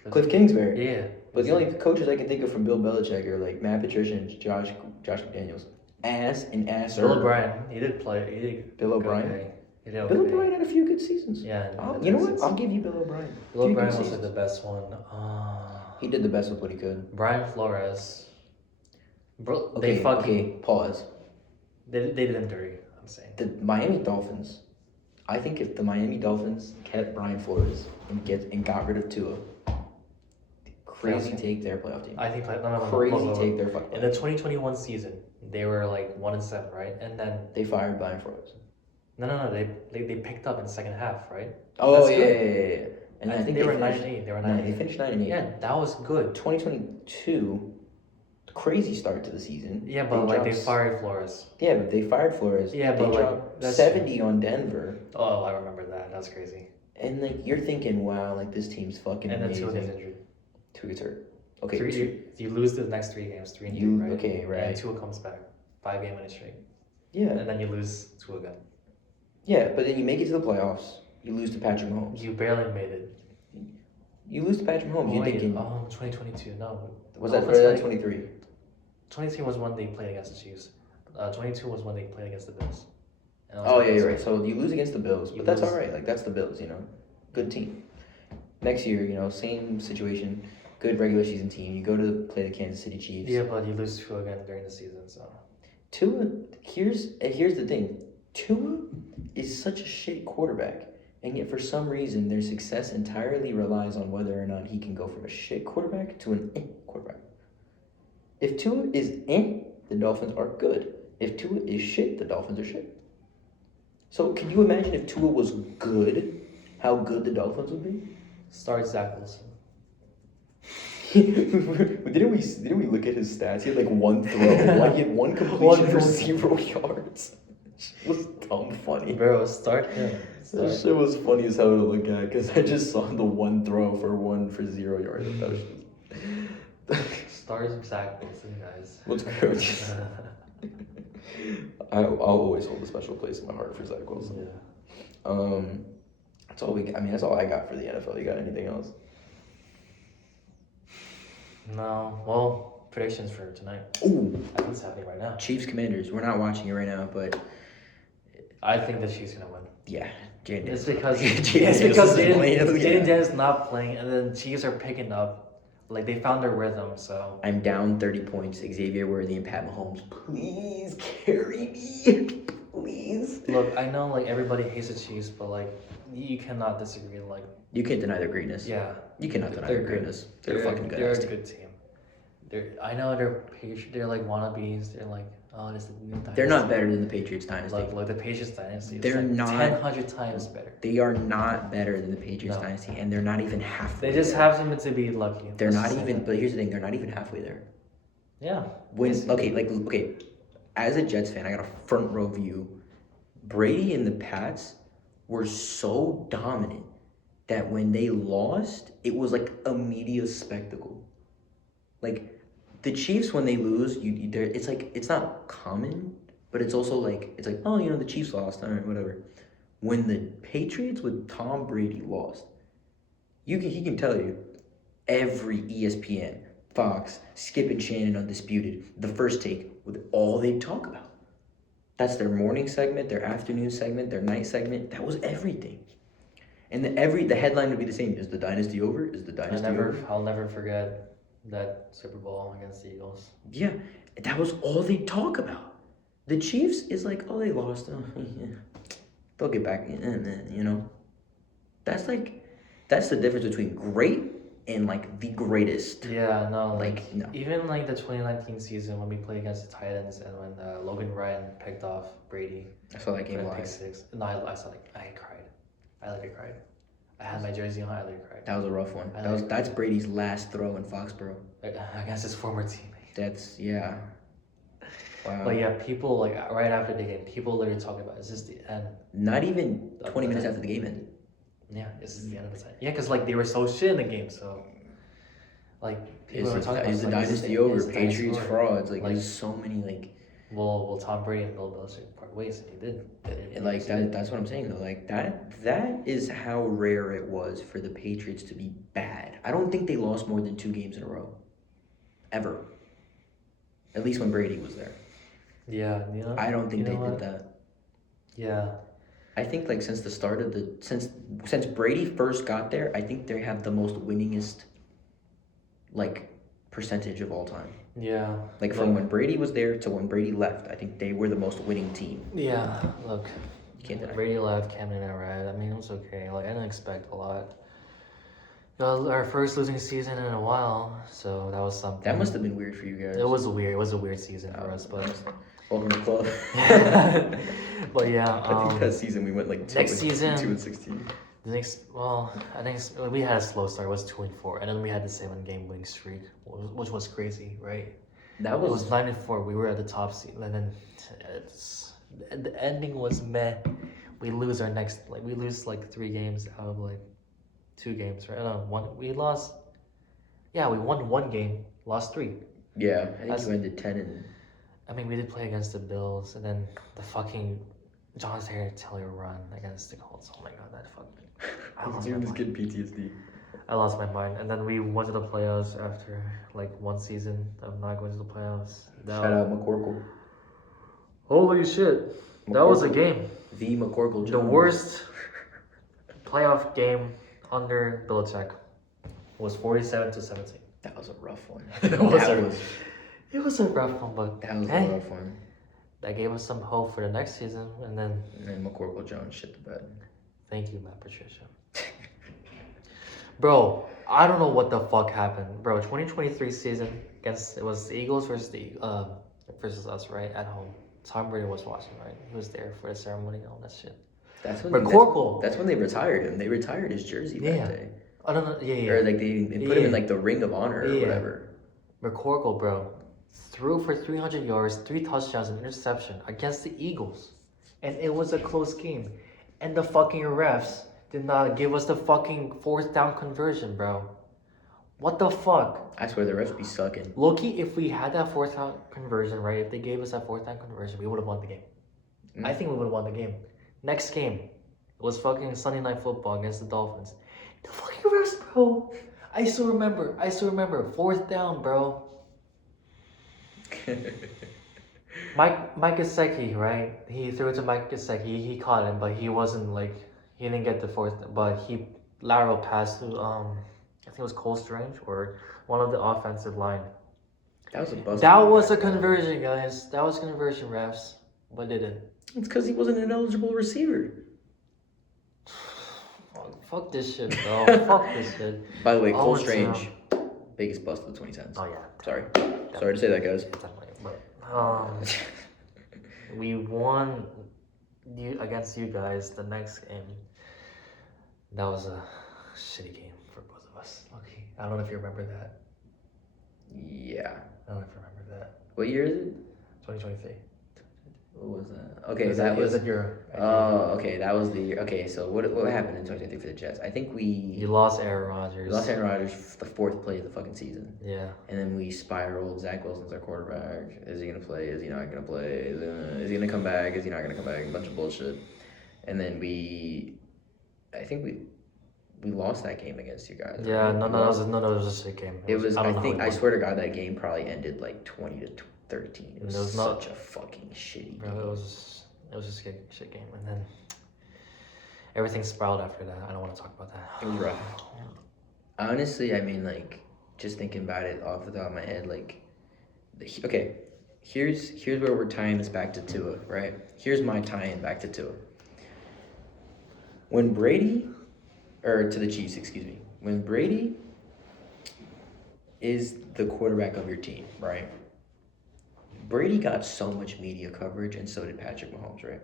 Cliff Kingsbury. Yeah. But the only coaches I can think of from Bill Belichick are like Matt Patricia and Josh McDaniels. Ass and ass. Bill O'Brien. He did play. He did Bill O'Brien. okay. He did okay. Bill O'Brien had a few good seasons. Yeah. You know what? I'll give you Bill O'Brien. Bill O'Brien was like the best one. He did the best with what he could. Brian Flores. Bro, Okay, pause. They did him dirty, I'm saying. The Miami Dolphins. I think if the Miami Dolphins kept Brian Flores and got rid of Tua, crazy take their playoff team. I think crazy take their fucking. In the 2021 season, they were like 1-7, right? And then they fired Brian Flores. No. They picked up in the second half, right? Oh yeah. And I think they were 9-8. They were 9-8. They finished 9-8. Yeah, that was good. 2022, crazy start to the season. Yeah, but they fired Flores. Yeah, but they fired Flores. Yeah, they dropped 70 on Denver. Oh, I remember that. That's crazy. And like you're thinking, wow, like this team's fucking amazing. And then Tua gets injured. Tua gets hurt. Okay. You lose the next 3 games, 3-2, right? Okay, right. And Tua comes back, 5-game winning streak. Yeah. And then you lose Tua again. Yeah, but then you make it to the playoffs. You lose to Patrick Mahomes. You barely made it. You lose to Patrick Mahomes. You're thinking. 2022. No. Was that 23? 23 was when they played against the Chiefs. 22 was when they played against the Bills. Oh yeah, you're right. So you lose against the Bills, but that's all right. Like that's the Bills, good team. Next year, same situation, good regular season team. You go to play the Kansas City Chiefs. Yeah, but you lose Tua again during the season, so. Tua, here's the thing. Tua is such a shit quarterback, and yet for some reason their success entirely relies on whether or not he can go from a shit quarterback to an quarterback. If Tua is the Dolphins are good. If Tua is shit, the Dolphins are shit. So can you imagine if Tua was good, how good the Dolphins would be? Start Zach Wilson. Didn't we look at his stats? He had like one throw. He had one completion for 0 yards. It was dumb funny. Bro, start him. That shit was funny as hell to look at because I just saw the one throw for 0 yards. That was just... Start Zach Wilson, guys. Let's go. I'll always hold a special place in my heart for Zach Wilson. Yeah. That's all that's all I got for the NFL. You got anything else? No. Well, predictions for tonight. Ooh. I think it's happening right now. Chiefs Commanders. We're not watching it right now, but I think the Chiefs gonna win. Yeah. It's because Jaden Daniels not playing, and then Chiefs are picking up. Like, they found their rhythm, so. I'm down 30 points. Xavier Worthy and Pat Mahomes. Please carry me. Please. Look, I know, everybody hates the Chiefs, but, you cannot disagree. You can't deny their greatness. Yeah. You cannot deny their greatness. They're fucking good. They're a good team. I know they're wannabes. They're oh, this is the new dynasty. They're not better than the Patriots dynasty. Like the Patriots dynasty. They're not 100 times better. They are not better than the Patriots dynasty, and they're not even halfway. They just happen to be lucky. They're not even. But here's the thing: they're not even halfway there. Yeah. Okay. As a Jets fan, I got a front row view. Brady and the Pats were so dominant that when they lost, it was like a media spectacle. Like, the Chiefs, when they lose, it's not common, but it's also oh, the Chiefs lost, all right, whatever. When the Patriots with Tom Brady lost, he can tell you every ESPN, Fox, Skip and Shannon Undisputed, The First Take, with all they talk about. That's their morning segment, their afternoon segment, their night segment. That was everything. And the headline would be the same. Is the dynasty over? Is the dynasty over? I'll never forget that Super Bowl against the Eagles. Yeah, that was all they talk about. The Chiefs is oh, they lost. Oh, yeah. They'll get back. That's the difference between great and the greatest. Yeah, no. No. Even the 2019 season when we played against the Titans and when Logan Ryan picked off Brady. I saw that game live. Pick 6. No, I saw I cried. I literally cried. I had my jersey on. I literally cried. That was a rough one. That's Brady's last throw in Foxborough. Against his former teammate. That's Wow. But yeah, people right after the game, people literally talking about, is this the end? Not even 20 minutes after the game ended. Yeah, this is the end of the time. Yeah, because they were so shit in the game, so people were talking about is the dynasty over? Patriots frauds. There's so many Well, Tom Brady and Bill Belichick part ways, and he did. And like that's what I'm saying though. Like that is how rare it was for the Patriots to be bad. I don't think they lost more than 2 games in a row. Ever. At least when Brady was there. Yeah, you know. I don't think they what? did that. Yeah. I think like since the start of since Brady first got there, I think they have the most winningest like percentage of all time. Yeah. Like from when Brady was there to when Brady left, I think they were the most winning team. Yeah, look. You can't deny. Brady left, Cam Newton arrived. I mean, it was okay. Like, I didn't expect a lot. It was our first losing season in a while, so that was something. That must have been weird for you guys. It was weird. It was a weird season for us, but welcome to the club. but yeah, I think that season we went like next season 2-16. The next, I think we had a slow start. It was 2-4, and then we had the 7-game winning streak, which was crazy, right? That was. It was 9-4. We were at the top seed, and then the ending was meh. We lose we lose like 3 games out of like 2 games, right? No, one. We lost. Yeah, we won 1 game, lost 3. Yeah, I think you ended 10 and. I mean, we did play against the Bills, and then the fucking Jonathan Taylor run against the Colts. Oh my god, that fucking. I lost my mind. Getting PTSD. I lost my mind, and then we went to the playoffs after like 1 season of not going to the playoffs. Shout out McCorkle. Holy shit, that was a game. The McCorkle Jones. The worst playoff game under Belichick was 47-17. That was a rough one. It was a rough one, but that was a rough one. That gave us some hope for the next season, and then McCorkle Jones shit the bed. Thank you, Matt Patricia. Bro, I don't know what the fuck happened. Bro, 2023 season it was the Eagles versus us, right? At home. Tom Brady was watching, right? He was there for the ceremony and all that shit. That's when that's when they retired him. They retired his jersey that day. I don't know. Yeah. Or like they put him in like the Ring of Honor or whatever. McCorkle, bro, threw for 300 yards, 3 touchdowns, and interception against the Eagles, and it was a close game. And the fucking refs did not give us the fucking 4th down conversion, bro. What the fuck? I swear the refs be sucking. Loki, if we had that 4th down conversion, right? If they gave us that 4th down conversion, we would have won the game. I think we would have won the game. Next game, it was fucking Sunday Night Football against the Dolphins. The fucking refs, bro. I still remember. 4th down, bro. Mike Gesicki, right? He threw it to Mike Gesicki. He caught him, but he wasn't like he didn't get the 4th. But he lateral pass to I think it was Cole Strange or one of the offensive line. That was a bust. That was a conversion, guys. That was conversion, refs. But did it? It's because he wasn't an eligible receiver. Fuck this shit, bro. Fuck this shit. By the way, Cole Strange, biggest bust of the 2010s. Oh yeah. Sorry to say that, guys. But we won against you guys the next game. That was a shitty game for both of us. Okay, I don't know if you remember that. Yeah. I don't know if you remember that. What year is it? 2023. What was that? Okay, that was. Okay, that was the year. Okay, so what happened in 2023 for the Jets? I think You lost Aaron Rodgers. We lost Aaron Rodgers the 4th play of the fucking season. Yeah. And then we spiraled. Zach Wilson's our quarterback. Is he gonna play? Is he not gonna play? Is he gonna come back? Is he not gonna come back? A bunch of bullshit. And then I think we lost that game against you guys. Yeah, right? No, it was a shit game. I swear to God, that game probably ended like 20-13. It was such a fucking shitty game. It was a shit game, and then everything spiraled after that. I don't want to talk about that. It was rough. Honestly, I mean, like, just thinking about it off the top of my head, like, okay, here's where we're tying this back to Tua, right? Here's my tie-in back to Tua. To the Chiefs, excuse me. When Brady is the quarterback of your team, right? Brady got so much media coverage, and so did Patrick Mahomes, right?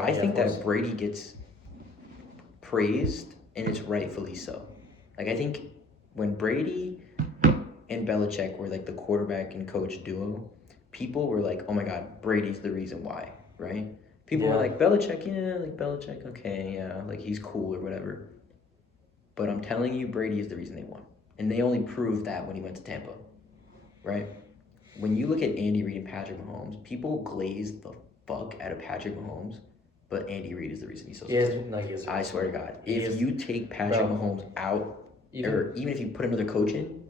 I think that Brady gets praised, and it's rightfully so. Like, I think when Brady and Belichick were like the quarterback and coach duo, people were like, oh my God, Brady's the reason why, right? People were like, Belichick, okay, yeah, like he's cool or whatever. But I'm telling you, Brady is the reason they won. And they only proved that when he went to Tampa, right? when you look at Andy Reid and Patrick Mahomes, people glaze the fuck out of Patrick Mahomes, but Andy Reid is the reason he's so successful. I swear to God, if you take Patrick Mahomes out, or even if you put another coach in,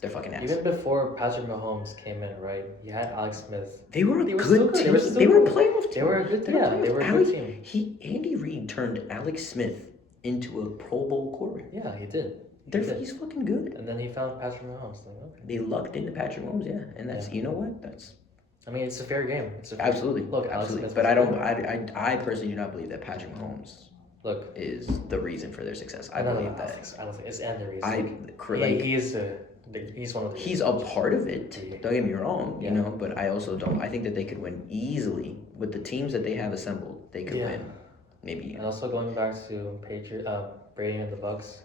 they're fucking ass. Even before Patrick Mahomes came in, right? You had Alex Smith. They were a good team. They were a playoff team. They were a good team. Yeah, they were a good team. Andy Reid turned Alex Smith into a Pro Bowl quarterback. Yeah, he did. He's fucking good. And then he found Patrick Mahomes. Like, okay. They lucked into Patrick Mahomes, yeah. And that's you know what? That's. I mean, it's a fair game. Absolutely. Look, absolutely. But I personally do not believe that Patrick Mahomes is the reason for their success. I believe that. I don't think it's the reason. He's one of the. He's a part of it. Don't get me wrong, you know. But I also don't. I think that they could win easily with the teams that they have assembled. They could win, maybe. And also going back to Brady and the Bucks.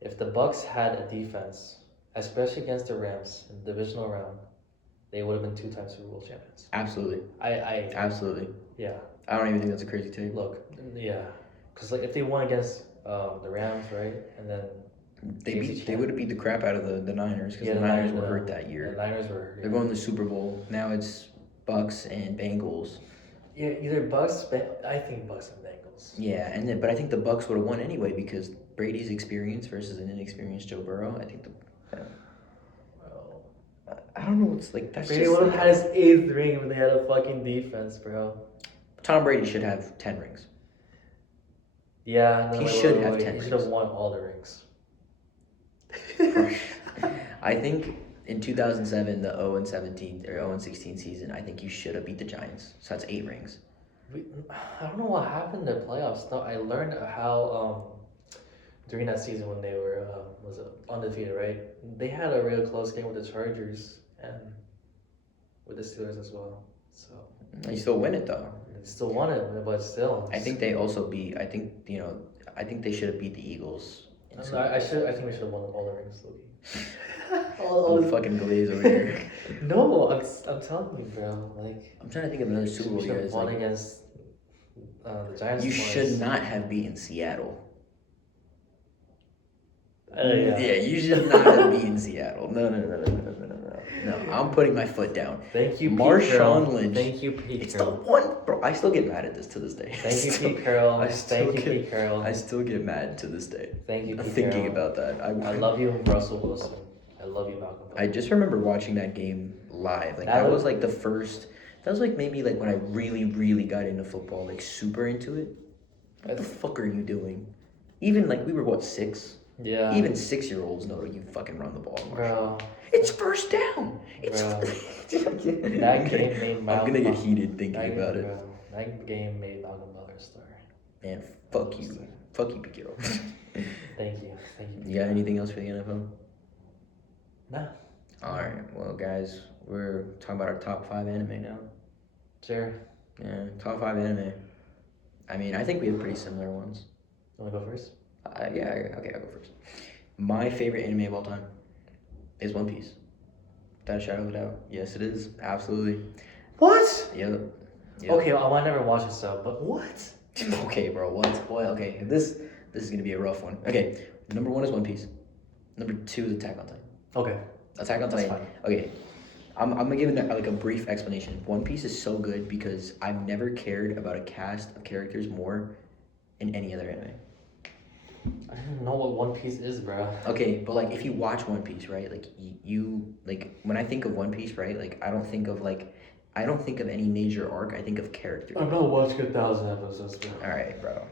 If the Bucks had a defense, especially against the Rams in the divisional round, they would have been 2 times Super Bowl champions. Absolutely. I absolutely. Yeah. I don't even think that's a crazy take. Look, yeah, because like if they won against the Rams, right, and then they would have beat the crap out of the Niners because the Niners were hurt that year. The Niners were hurt. They're going to the Super Bowl now. It's Bucks and Bengals. Yeah, either Bucks. I think Bucks and Bengals. Yeah, but I think the Bucks would have won anyway because Brady's experience versus an inexperienced Joe Burrow. I think I don't know. It's like that's Brady would have had his 8th ring when they had a fucking defense, bro. Tom Brady should have 10 rings. Yeah, he should have 10 rings. He should have won all the rings. I think in 2007, the 0-17 or 0-16 season, I think you should have beat the Giants. So that's 8 rings. I don't know what happened in the playoffs. Though I learned how during that season when they were undefeated, right? They had a real close game with the Chargers and with the Steelers as well. So you still win it though. They still won it, but still. I think they also beat. I think they should have beat the Eagles. I think we should have won all the rings, Loki. all fucking glaze over here. No, I'm telling you, bro. Like I'm trying to think of another Super Bowl you guys won against the Giants. You should not have beaten Seattle. Yeah, you should not have beaten Seattle. No. I'm putting my foot down. Thank you, Marshawn Lynch. Thank you, Pete. It's the one, bro. I still get mad at this to this day. Thank you, Pete Carroll. Pete Carroll. I still get mad to this day. Thank you, Pete thinking about that. I love you, Russell Wilson. I love you, Malcolm. I just remember watching that game live. Like that was like the first. That was like maybe like when I really, really got into football, like super into it. What the fuck are you doing? Even like we were 6? Yeah. Even 6-year-olds know you fucking run the ball, bro. It's first down. It's that game made Malcolm. I'm gonna get heated thinking about it. That game made Malcolm Butler a star. Man, fuck you, Pete Carroll. Thank you. You got anything else for the NFL? Nah. All right. Well, guys, we're talking about our top 5 anime now. Sure. Yeah, top 5 anime. I mean, I think we have pretty similar ones. You wanna go first? Okay, I'll go first. My favorite anime of all time is One Piece. Without a shadow of a doubt. Yes, it is. Absolutely. What? Yep. Okay, well, I never watched it, so, but what? Okay, bro, what? Boy, okay, this is gonna be a rough one. Okay, number 1 is One Piece. Number 2 is Attack on Titan. Okay. Attack on Titan. Fine. Okay, I'm gonna give it like a brief explanation. One Piece is so good because I've never cared about a cast of characters more in any other anime. I don't even know what One Piece is, bro. Okay, but like if you watch One Piece, right? Like you like when I think of One Piece, right? Like I don't think of any major arc. I think of characters. I'm not watching 1,000 episodes, bro.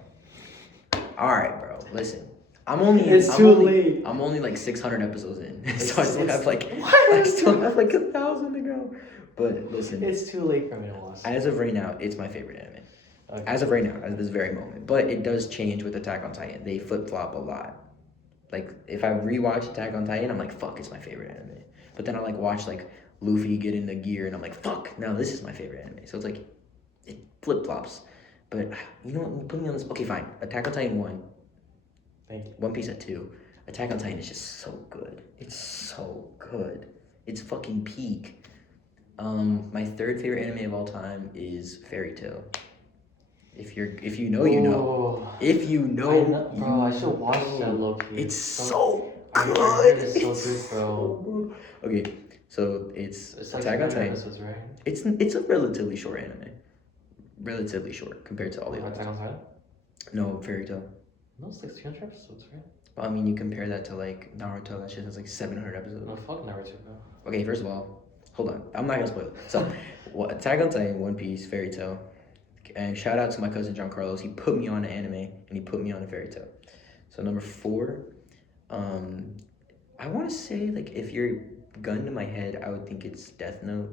All right, bro. Listen, I'm only late. I'm only like 600 episodes in, so I still have like 1,000 to go. But listen, it's too late for me to watch. As of right now, it's my favorite anime. Okay. As of right now, as of this very moment. But it does change with Attack on Titan. They flip-flop a lot. Like, if I rewatch Attack on Titan, I'm like, fuck, it's my favorite anime. But then I like watch like Luffy get into gear and I'm like, fuck, now this is my favorite anime. So it's like, it flip-flops. But, you know what, put me on this. Okay, fine. Attack on Titan 1. Thank you. One Piece at 2. Attack on Titan is just so good. It's so good. It's fucking peak. My third favorite anime of all time is Fairy Tail. If you know, you know. If you know, bro, I should watch that, low-key. It's so good. I heard it's so good, bro. Okay, So it's like Attack on 300 Titan. episodes, right? It's a relatively short anime, relatively short compared to all the Attack others. on Titan? No, Fairy Tail. No, it's like 300 episodes, right? But I mean, you compare that to like Naruto. That shit has like 700 episodes. No, fuck Naruto, bro. Okay, first of all, hold on. I'm not gonna spoil it. So, Attack on Titan, One Piece, Fairy Tail, and shout out to my cousin John Carlos. He put me on an anime and he put me on a Fairy Tail. So number 4, I want to say like if you're gun to my head, I would think it's Death Note.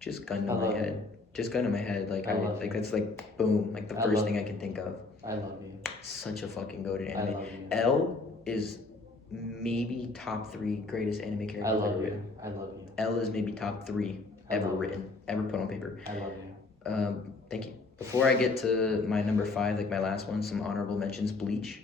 Just gun to my head. Just gun to my head. Like that's like boom, like the first thing I can think of. I love you. Such a fucking goated I anime. love you. L is maybe top 3 greatest anime characters I love ever you. written. I love you. L is maybe top 3 ever written, ever put on paper. I love you. Thank you. Before I get to my number 5, like my last one, some honorable mentions. Bleach.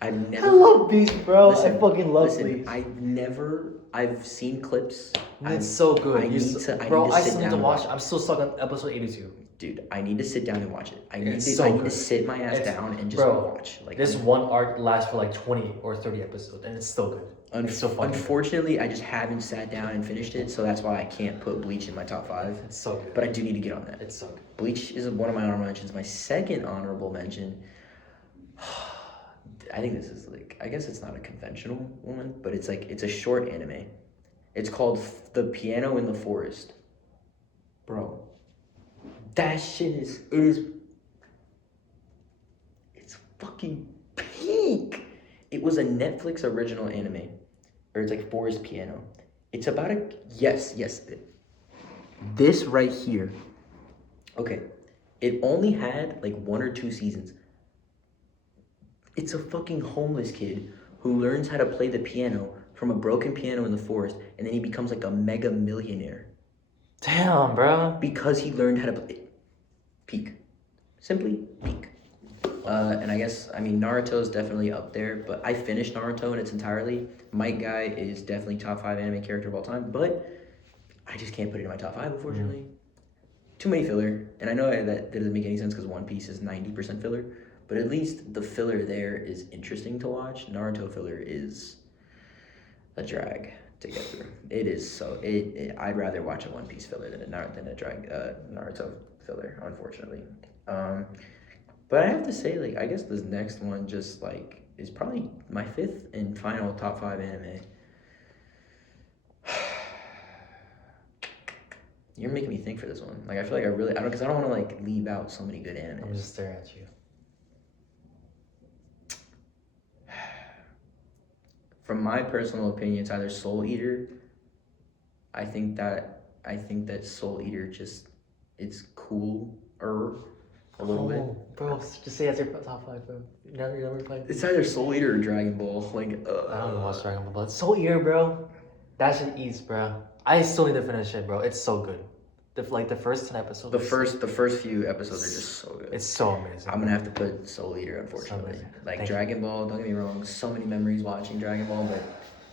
I've never. I love Bleach, bro. Listen, I fucking love listen, Bleach. I've seen clips. It's so good. I I need to still sit need down to and watch. I'm still stuck on episode 82. Dude, I need to sit down and watch it. I need It's to so good. sit my ass down and just bro, watch. Like this one arc lasts for like 20 or 30 episodes, and it's still good. It's so fucking Unfortunately, I just haven't sat down and finished it, so that's why I can't put Bleach in my top 5. It's so good. But I do need to get on that. It's so good. Bleach is one of my honorable mentions. My second honorable mention, I think this is like, I guess it's not a conventional one, but it's like, it's a short anime. It's called The Piano in the Forest. Bro, that shit it's fucking peak. It was a Netflix original anime, or it's like Forest Piano. It's about yes, this right here. Okay, it only had like 1 or 2 seasons. It's a fucking homeless kid who learns how to play the piano from a broken piano in the forest, and then he becomes like a mega millionaire. Damn, bro. Because he learned how to play. Peak. Simply peak. And I guess, I mean, Naruto is definitely up there, but I finished Naruto in its entirety. Might Guy is definitely top 5 anime character of all time, but I just can't put it in my top 5, unfortunately. Too many filler, and I know that doesn't make any sense because One Piece is 90% filler, but at least the filler there is interesting to watch. Naruto filler is a drag to get through. It is so. I'd rather watch a One Piece filler than a Naruto filler, unfortunately. But I have to say, like, I guess this next one just like is probably my 5th and final top 5 anime. You're making me think for this one. Like, I feel like I don't, because I don't want to like leave out so many good animes. I'm just staring at you. From my personal opinion, it's either Soul Eater. I think that Soul Eater just, it's cooler a little bit. Bro, just say that's your top 5, bro. You're number 5. It's either Soul Eater or Dragon Ball. Like, I don't know what's Dragon Ball, but it's Soul Eater, bro. That shit eats, bro. I still need to finish it, bro. It's so good. The first 10 episodes. The first few episodes are just so good. It's so amazing. I'm gonna have to put Soul Eater, unfortunately. Like Thank Dragon Ball, don't get me wrong, so many memories watching Dragon Ball, but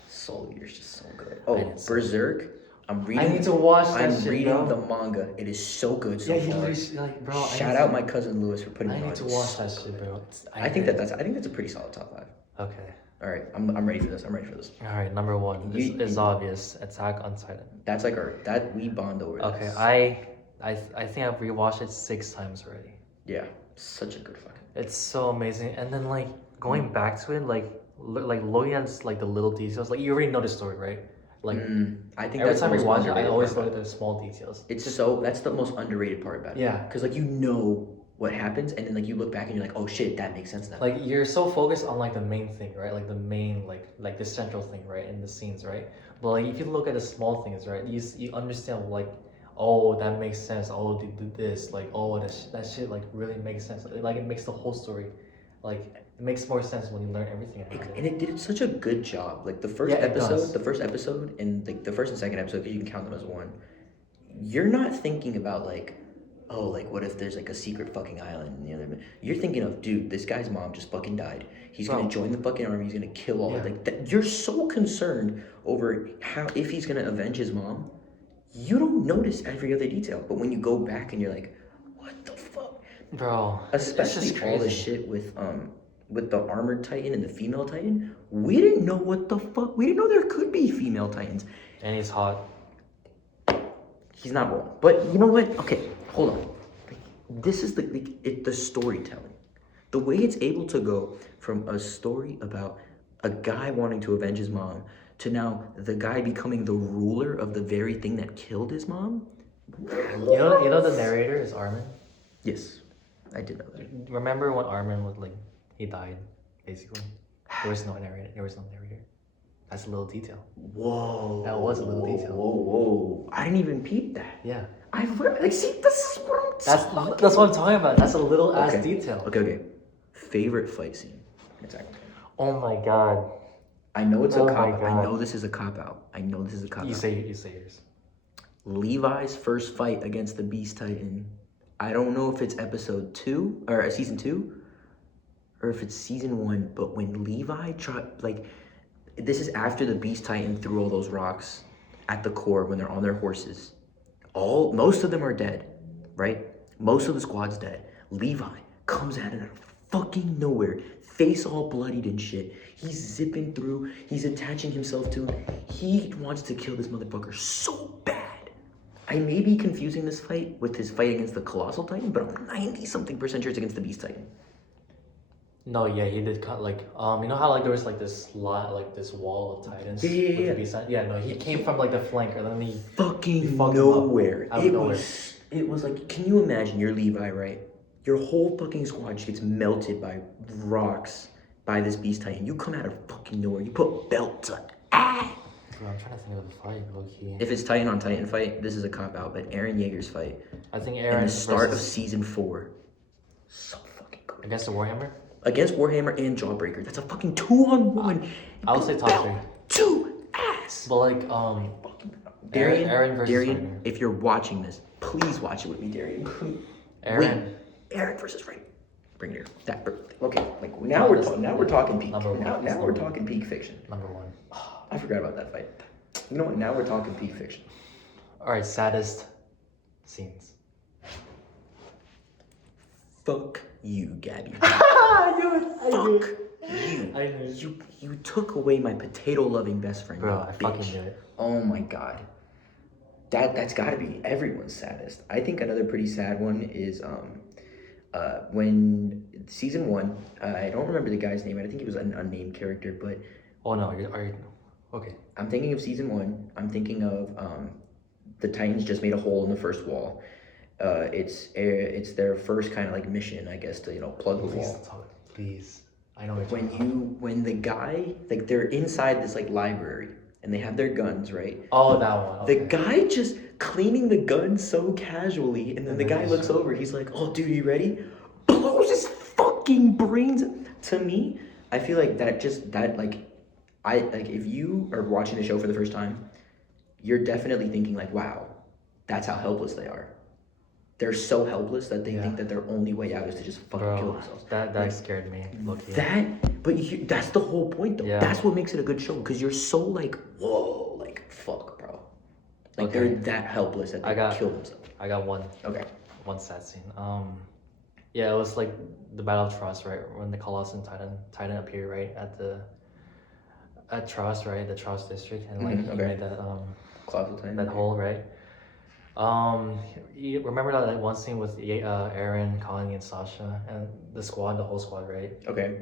Soul Eater's just so good. Oh, Berserk. I'm reading. I need to watch that I'm shit, reading bro. the manga. It is so good so far. Like, bro. Shout out my cousin Lewis for putting I me on. need to watch that shit, bro. I think that's a pretty solid top 5. Okay. All right, I'm ready for this. I'm ready for this. All right, number 1 is obvious. Attack on Titan. That's like we bond over. Okay, this. I think I've rewatched it 6 times already. Yeah, such a good fucking. It's so amazing, and then like going back to it, like looking at like the little details. Like you already know the story, right? Like I think every that's time we the most watch it, I underrated always part look about at the small details. that's the most underrated part about it. Yeah, because like you know what happens, and then like you look back and you're like, oh shit, that makes sense now. Like you're so focused on like the main thing, right? Like the main like the central thing, right? In the scenes, right? But like if you look at the small things, right? You understand like, oh, that makes sense. Oh, they did this. Like, oh, that shit like really makes sense. Like it makes the whole story, like it makes more sense when you learn everything. And it did such a good job. Like the first episode, and like the first and second episode, because you can count them as one. You're not thinking about like, oh, like what if there's like a secret fucking island in the other. You're thinking of, dude, this guy's mom just fucking died. He's gonna join the fucking army. He's gonna kill all like that. You're so concerned over if he's gonna avenge his mom. You don't notice every other detail, but when you go back and you're like, what the fuck, bro? Especially all the shit with the armored titan and the female titan. We didn't know what the fuck. We didn't know there could be female titans. And he's hot. He's not wrong. But you know what? Okay, hold on. This is the storytelling. The way it's able to go from a story about a guy wanting to avenge his mom to now the guy becoming the ruler of the very thing that killed his mom. You know the narrator is Armin? Yes, I did know that. Remember when Armin was like, he died, basically? There was no narrator. That's a little detail. Whoa. That was a little detail. Whoa. I didn't even peep that. Yeah. See, this is what I'm That's what I'm talking about. That's a little ass detail. Okay. Favorite fight scene. Exactly. Oh my god. I know it's a cop out. God. I know this is a cop out. You say yours. Levi's first fight against the Beast Titan. I don't know if it's episode 2 or season 2 or if it's season 1, but when Levi this is after the Beast Titan threw all those rocks at the core when they're on their horses. Most of them are dead, right? Most of the squad's dead. Levi comes out of fucking nowhere, face all bloodied and shit. He's zipping through. He's attaching himself to him. He wants to kill this motherfucker so bad. I may be confusing this fight with his fight against the Colossal Titan, but I'm 90-something% sure it's against the Beast Titan. No, yeah, he did cut you know how there was this wall of Titans with the Beast Titan? Yeah, no, he came from the flank and then he fucking fucked nowhere. Out of nowhere. It was like, can you imagine you're Levi, right? Your whole fucking squad just gets melted by rocks by this Beast Titan. You come out of fucking nowhere. You put belts on. Bro, I'm trying to think of the fight, low-key. If it's Titan on Titan fight, this is a cop-out, but Eren Yeager's fight. I think Eren in the start of season 4. So fucking good. Against the Warhammer? Against Warhammer and Jawbreaker. That's a fucking 2-on-1. I would say top 3. 2 ass. But Darian, Eren versus Darian, if you're watching this, please watch it with me, Darian. Eren versus Frank. Bring it here. Okay, now we're talking peak. Now we're talking peak fiction. Number 1. I forgot about that fight. You know what? Now we're talking peak fiction. All right, saddest scenes. Fuck you, Gabby. I knew it. You took away my potato-loving best friend. Bro, I fucking knew it. Oh my god. That's gotta be everyone's saddest. I think another pretty sad one is when season 1, I don't remember the guy's name. I think he was an unnamed character, but oh no, okay. I'm thinking of season 1. I'm thinking of the Titans just made a hole in the first wall. It's their first kind of mission, I guess, to plug the wall. Please. I know what when the guy they're inside this library and they have their guns, right? Oh, that one. Okay. The guy just cleaning the gun so casually, and then the guy looks over. He's like, "Oh, dude, you ready?" Blows his fucking brains. To me, I feel like if you are watching the show for the first time, you're definitely thinking wow, that's how helpless they are. They're so helpless that they think that their only way out is to just fucking kill themselves. That scared me. That's the whole point, though. Yeah. That's what makes it a good show, because you're so whoa, fuck, bro. They're that helpless that they kill themselves. I got one. Okay. One sad scene. Yeah, it was the Battle of Trust, right? When the Colossal Titan appeared, right, at Trust, right, the Trust district, and he made that Colossal Titan, that hole, right? You remember that one scene with Eren, Connie, and Sasha, and the whole squad, right? Okay.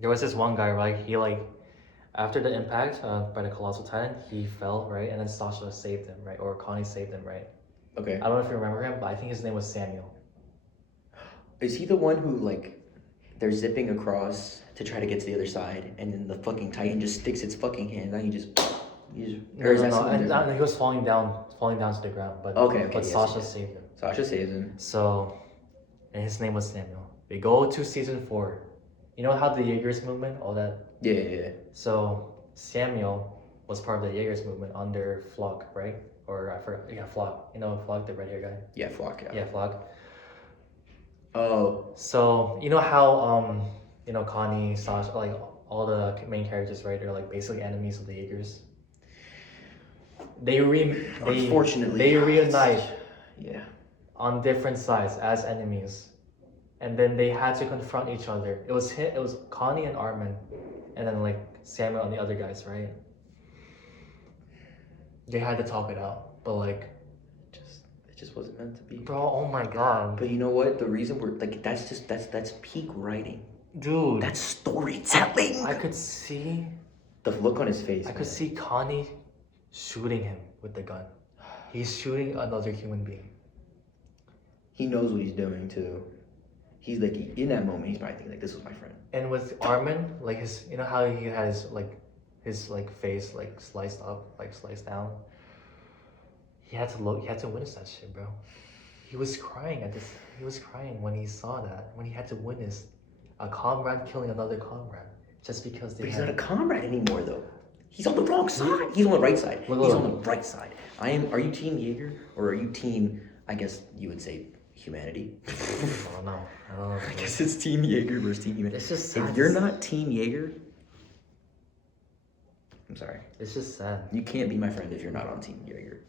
There was this one guy, right? He after the impact by the Colossal Titan, he fell, right? And then Sasha saved him, right? Or Connie saved him, right? Okay. I don't know if you remember him, but I think his name was Samuel. Is he the one who they're zipping across to try to get to the other side, and then the fucking Titan just sticks its fucking hand, and he just No, and he was falling down to the ground, but Sasha saved him. Sasha saves him. So, and his name was Samuel. We go to season 4. You know how the Jaegers movement, all that? Yeah. So Samuel was part of the Jaegers movement under Flock, right? Or I forgot. Yeah, Flock. You know Flock, the red hair guy. Yeah, Flock. Yeah, Flock. Oh. So you know how Connie, Sasha, all the main characters, right? They're basically enemies of the Jaegers. Unfortunately, they reunite on different sides as enemies, and then they had to confront each other. It was Connie and Armin, and then Samuel and the other guys, right? They had to talk it out, but like, it just wasn't meant to be. bro, oh my god. But you know what? The reason we're like that's peak writing. Dude, That's storytelling. I could see The look on his face. I could see Connie shooting him with the gun. He's shooting another human being. He knows what he's doing too. He's like in that moment. He's probably thinking like, "This was my friend." And with Armin, like his, you know how he had his face like sliced up, like sliced down. He had to look. He had to witness that shit, bro. He was crying at this. He was crying when he saw that. When he had to witness a comrade killing another comrade just because they. But he's not a comrade anymore, though. He's on the wrong side. He's on the right side. He's on the right side. Are you Team Jaeger or are you Team? I guess you would say humanity. I don't know. I guess it's Team Jaeger versus Team Humanity. It's just sad. If you're not Team Jaeger, I'm sorry. It's just sad. You can't be my friend if you're not on Team Jaeger.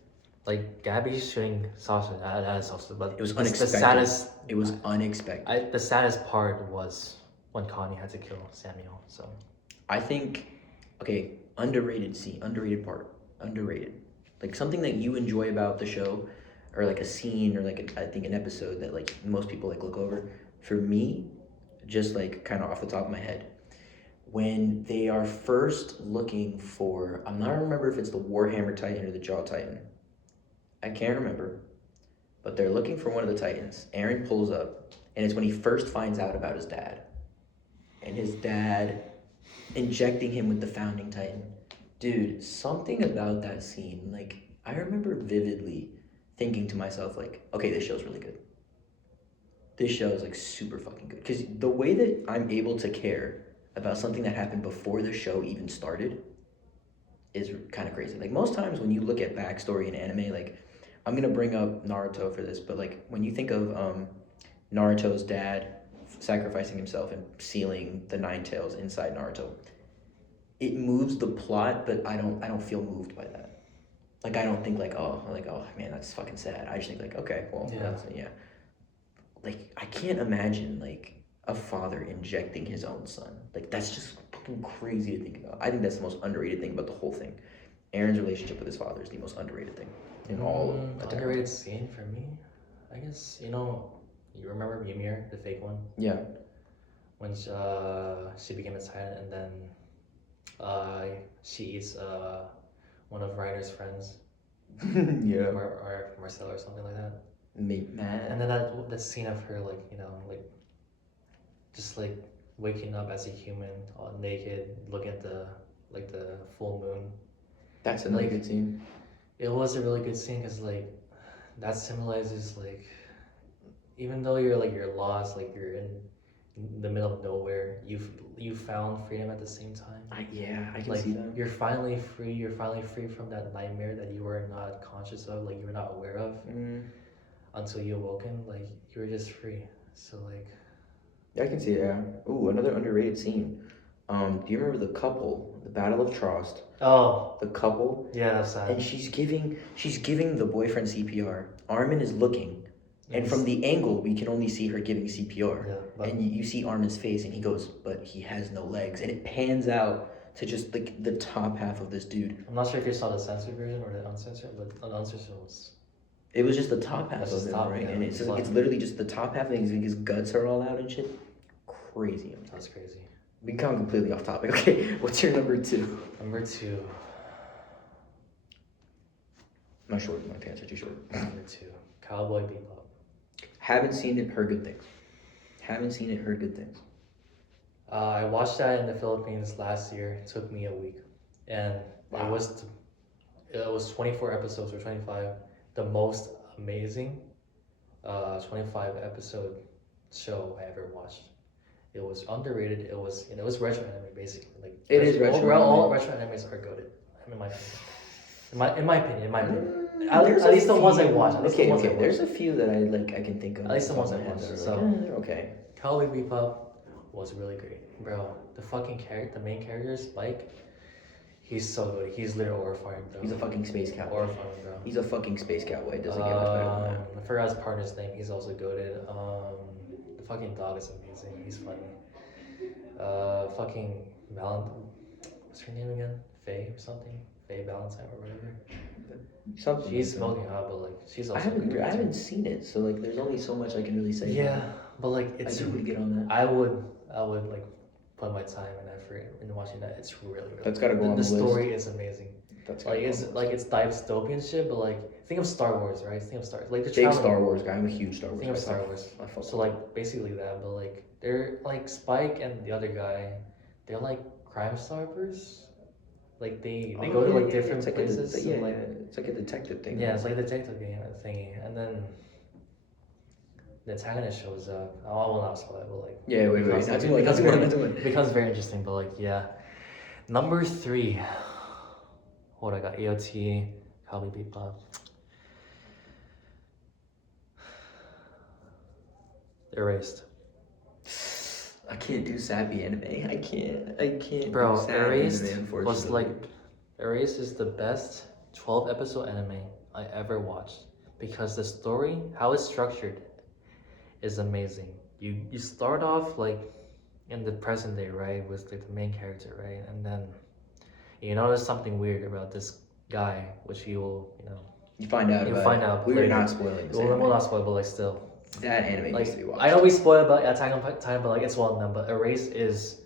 Like Gabby shooting Sasha, not Sasha, but it was unexpected. It was unexpected. The saddest part was when Connie had to kill Samuel. So I think, okay, underrated part. Like something that you enjoy about the show, or like a scene, or like I think an episode that like most people like look over. For me, just like kind of off the top of my head, when they are first looking for, I'm not remember if it's the Warhammer Titan or the Jaw Titan. I can't remember, but they're looking for one of the Titans. Aaron pulls up, and it's when he first finds out about his dad, and his dad injecting him with the founding Titan. Dude, something about that scene, like, I remember vividly thinking to myself, like, okay, this show's really good. This show is, like, super fucking good. Because the way that I'm able to care about something that happened before the show even started is kind of crazy. Like, most times when you look at backstory in anime, like, I'm going to bring up Naruto for this, but, like, when you think of Naruto's dad sacrificing himself and sealing the Nine Tails inside Naruto, it moves the plot, but I don't feel moved by that. Like, I don't think oh man, that's fucking sad. I just think like, okay, well, yeah. Like, I can't imagine like a father injecting his own son. Like, that's just fucking crazy to think about. I think that's the most underrated thing about the whole thing. Aaron's relationship with his father is the most underrated thing in all of Attack. Underrated scene for me, I guess, you remember Mimir, the fake one? Yeah. When she became a Titan, and then she eats one of Reiner's friends. Yeah. Or Marcel or something like that. Man. And then that scene of her just waking up as a human, all naked, looking at the full moon. That's another good scene. It was a really good scene because that symbolizes even though you're lost, you're in the middle of nowhere, you found freedom at the same time. I can see that. You're finally free. You're finally free from that nightmare that you were not conscious of, you were not aware of, until you awoken. You were just free. So I can see it. Yeah. Ooh, another underrated scene. Do you remember the couple, the Battle of Trost? Oh. The couple. Yeah, that's sad. And she's giving the boyfriend CPR. Armin is looking. And from the angle, we can only see her giving CPR. Yeah, and you see Armin's face, and he goes, but he has no legs. And it pans out to just the top half of this dude. I'm not sure if you saw the censored version or the uncensored, but the uncensored was... It was just the top half of it, right? Yeah, and it's literally just the top half, and his guts are all out and shit. Crazy. That's crazy. We come completely off topic. Okay, what's your number 2? Number 2. My pants are too short. Number 2. Cowboy Bebop. Haven't seen it, heard good things. I watched that in the Philippines last year. It took me a week, and wow. It was 24 episodes or 25. The most amazing 25 episode show I ever watched. It was underrated. It was retro anime basically. It is retro. Overall, all retro animes are goated. In my opinion. At least the ones I watched. Okay. There's a few that I can think of. At least the ones I watched. So okay. Cowboy Bebop was really great, bro. The main character, Spike. He's so good. He's literally horrifying, bro. He's a fucking space cowboy. Horrifying, bro. He's a fucking space cowboy. It doesn't get much better than that. I forgot his partner's name. He's also goated. The fucking dog is amazing. He's funny. Fucking What's her name again? Faye or something? Faye Valentine or whatever. Something. She's like smoking hot, but like she's that. also. I haven't seen it, so like there's only so much I can really say. Yeah, but like I it's. do want to get on that. I would like put my time and effort in watching that. It's really. That's gotta go on the the list. story is amazing. That's Like it's dystopian shit, but like think of Star Wars, right? Think of Star like the big Star Wars guy. I'm a huge Star Wars. Think of Star Wars. So like basically that, but like they're like Spike and the other guy, they're like Crime Stoppers. Like they go to like different places. It's like a detective thing. Yeah, it's like a detective game thingy, and then the antagonist shows up. I will not spoil it, but like it becomes very interesting. But like yeah, number 3. What I got? AOT, Cowboy Bebop. Erased. I can't do sappy anime. I can't. Bro, do sappy Erased anime, unfortunately. was like Erased is the best 12-episode anime I ever watched because the story, how it's structured, is amazing. You start off like in the present day, right, with like the main character, right, and then you notice something weird about this guy, which you will, you find out. We're not spoiling. We'll not spoil, but like still. That anime like, needs to be watched. I know we spoil about Attack on Titan, but like it's well known. But Erased is.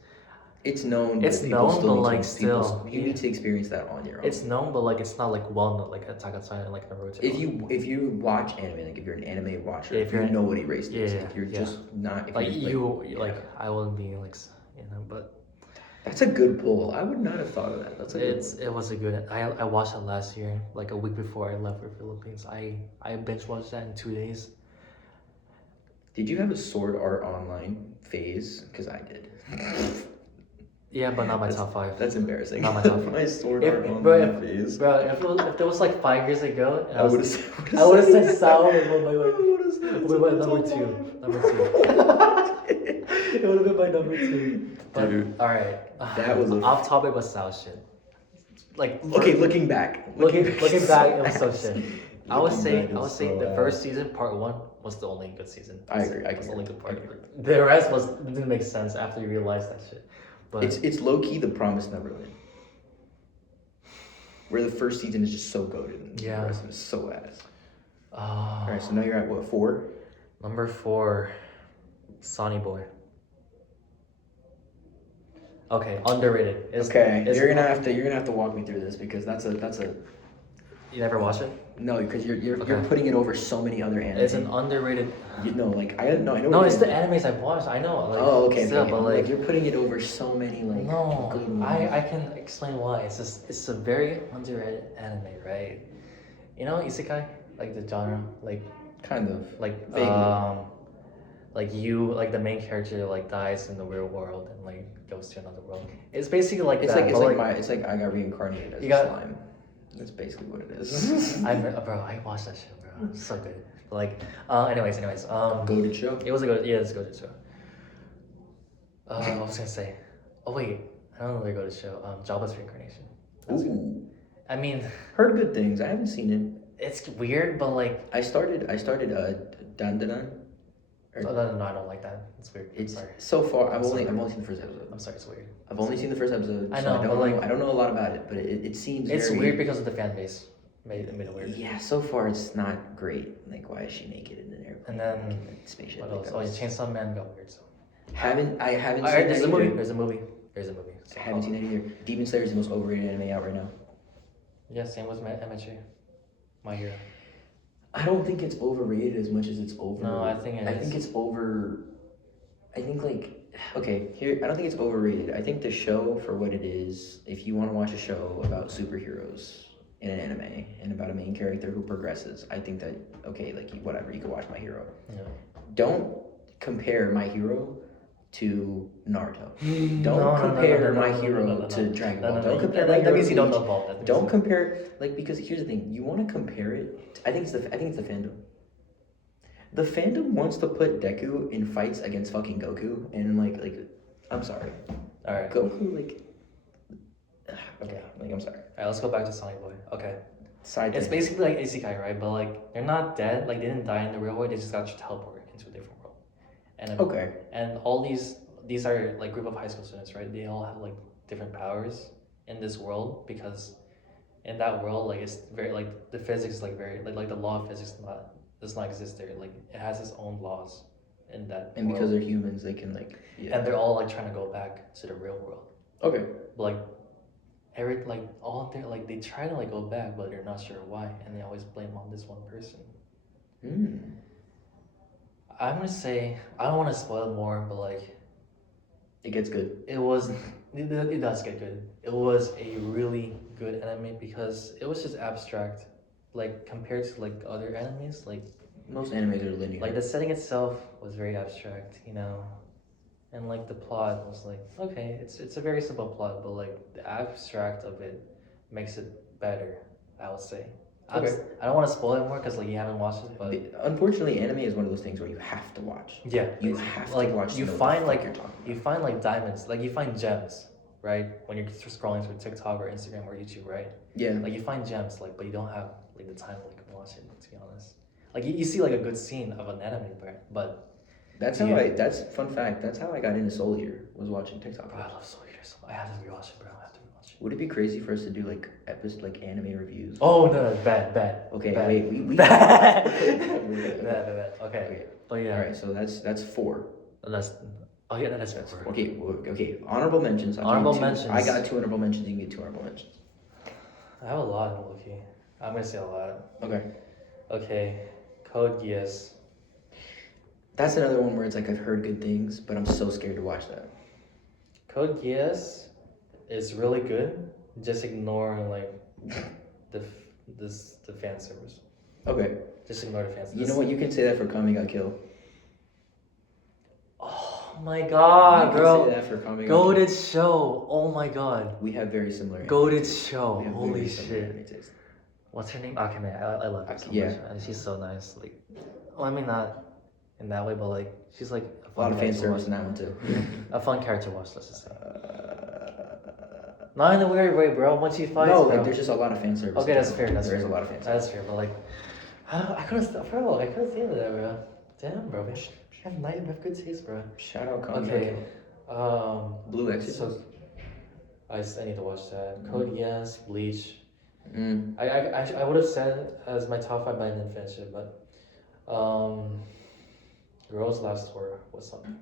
It's known. It's known, but like still, you need to experience that on your own. It's known, but like it's not like well known like Attack on Titan, like Naruto. If you watch anime, like if you're an anime watcher, if you know what Erased is, if you're just not. If like you I wouldn't be like but. That's a good pull. I would not have thought of that. It was a good. I watched it last year, like a week before I left for Philippines. I binge watched that in 2 days. Did you have a Sword Art Online phase? Because I did. Yeah, but not my top 5. That's embarrassing. Not my top 5. My Sword Art Online phase. Bro, if it was like 5 years ago, I would have said Sao was my number 2. Number 2. It would have been my number 2. But, dude, all right. That was off topic was Sao shit. Like looking back, looking back, it was so shit. I would say the first season, part 1, was the only good season. I agree. Was the only good part. The rest didn't make sense after you realized that shit. But it's low key the Promised Neverland, where the first season is just so goated and the rest of it is so ass. All right, so now you're at what, 4? Number 4, Sonny Boy. Okay, underrated. You're gonna have to walk me through this because that's a. You never watch it? No, because you're putting it over so many other anime. It's an underrated. I know. No, it's the animes I've watched. I know. Like, okay. But like you're putting it over so many like. No, I can explain why. It's a very underrated anime, right? You know isekai, like the genre, like kind of like vaguely. Like the main character like dies in the real world and like goes to another world. It's basically like it's that. It's like I got reincarnated as a slime. That's basically what it is. I watched that shit, bro. It's so good. But like, anyways. Goated show. It was a good. Yeah, it's a good show. What was I gonna say? Oh wait, I don't know where to go to show. Jobless Reincarnation. Ooh. I mean, heard good things. I haven't seen it. It's weird, but like I started Dan. No, I don't like that. It's weird. So far. I've only seen the first episode. I'm sorry, it's weird. I've only seen the first episode. I know, I don't know a lot about it, but it seems. It's weird because of the fan base. Made it weird. Yeah, so far it's not great. Like, why is she naked in an airplane? And then spaceship. What else? Chainsaw Man got weird. So I haven't seen. There's a movie. So I haven't seen that either. Demon Slayer is the most overrated anime out right now. Yeah, same with MHA. My Hero. I don't think it's overrated as much as it's over. No, I think it's over. I think I don't think it's overrated. I think the show for what it is, if you want to watch a show about superheroes in an anime and about a main character who progresses, I think that whatever, you can watch My Hero. Yeah. Don't compare My Hero to Naruto. Don't compare My Hero to Dragon Ball. Don't compare My Hero. That means you don't know Ball. Don't compare because here's the thing. You want to compare it. I think it's the fandom. The fandom wants to put Deku in fights against fucking Goku, and I'm sorry. All right. Goku I'm sorry. All right, let's go back to Sonny Boy. Okay. It's basically like isekai, right? But like they're not dead. Like they didn't die in the real world. They just got teleported into a different world. And And all these are like group of high school students, right? They all have like different powers in this world because in that world, like it's very like the physics is like very like the law of physics does not exist there. Like it has its own laws in that And world. because they're humans, they can like. Yeah. And they're all like trying to go back to the real world. Okay. But, like all of their like they try to like go back, but they're not sure why, and they always blame on this one person. Hmm. I'm gonna say I don't want to spoil more, but like It gets good. it was it does get good. It was a really good anime because it was just abstract, like compared to like other animes. Like Most animes are linear. the setting itself was very abstract, you know, and like the plot was like okay, it's a very simple plot, but like the abstract of it makes it better. I would say. Okay. I don't want to spoil it more because like you haven't watched it, but Unfortunately, anime is one of those things where you have to watch. yeah, You have to like watch. you to know find what the fuck like you're talking about. you find like diamonds, like you find gems, right? When you're scrolling through TikTok or Instagram or YouTube, right? Yeah. Like you find gems, like but you don't have like the time to like watch it. To be honest, like you see like a good scene of an anime, but That's how That's fun fact. That's how I got into Soul Eater. Was watching TikTok. bro, I love Soul Eater so I have to rewatch it, bro. I have to rewatch it. Would it be crazy for us to do like anime reviews? Oh no, bad. Okay, bad. wait, we bad. Okay. bad. Okay. But yeah. All right, so that's 4. That's that's 4. Okay. Honorable mentions. Mentions. I got 2 honorable mentions. You can get 2 honorable mentions. I have a lot, Loki. I'm gonna say a lot. Okay. Code Geass. That's another one where it's like I've heard good things, but I'm so scared to watch that. Code Geass is really good. Just ignore like the fan service. Okay. Just ignore the fan service. You know what? You can say that for Kami Ga Kill. Oh my god, you bro. Can say that for Kami Ga Goated Kill. show. Oh my god. We have very similar. Goated show. We have Holy very similar shit. anime taste. What's her name? Akame. I love her so Yeah. much. And she's so nice. Like, well, I mean not in that way, but like she's like A lot of fan character to service watch. in that one too. A fun character to watch. Let's just say. Not in a weird way, bro. Once she fights, No, bro. like there's just a lot of fan service. Okay, that's fair. There's a lot of fan service. That's fair, but like, I couldn't stop, bro. I couldn't think of that, bro. Damn, bro. We have good taste, bro. Shout out Kami Ga Okay. Kill. Blue Exorcist. So, I need to watch that. Code Geass, Bleach. Mm. I would have said it as my top 5, but I didn't finish it. But, Girls Last Tour was something.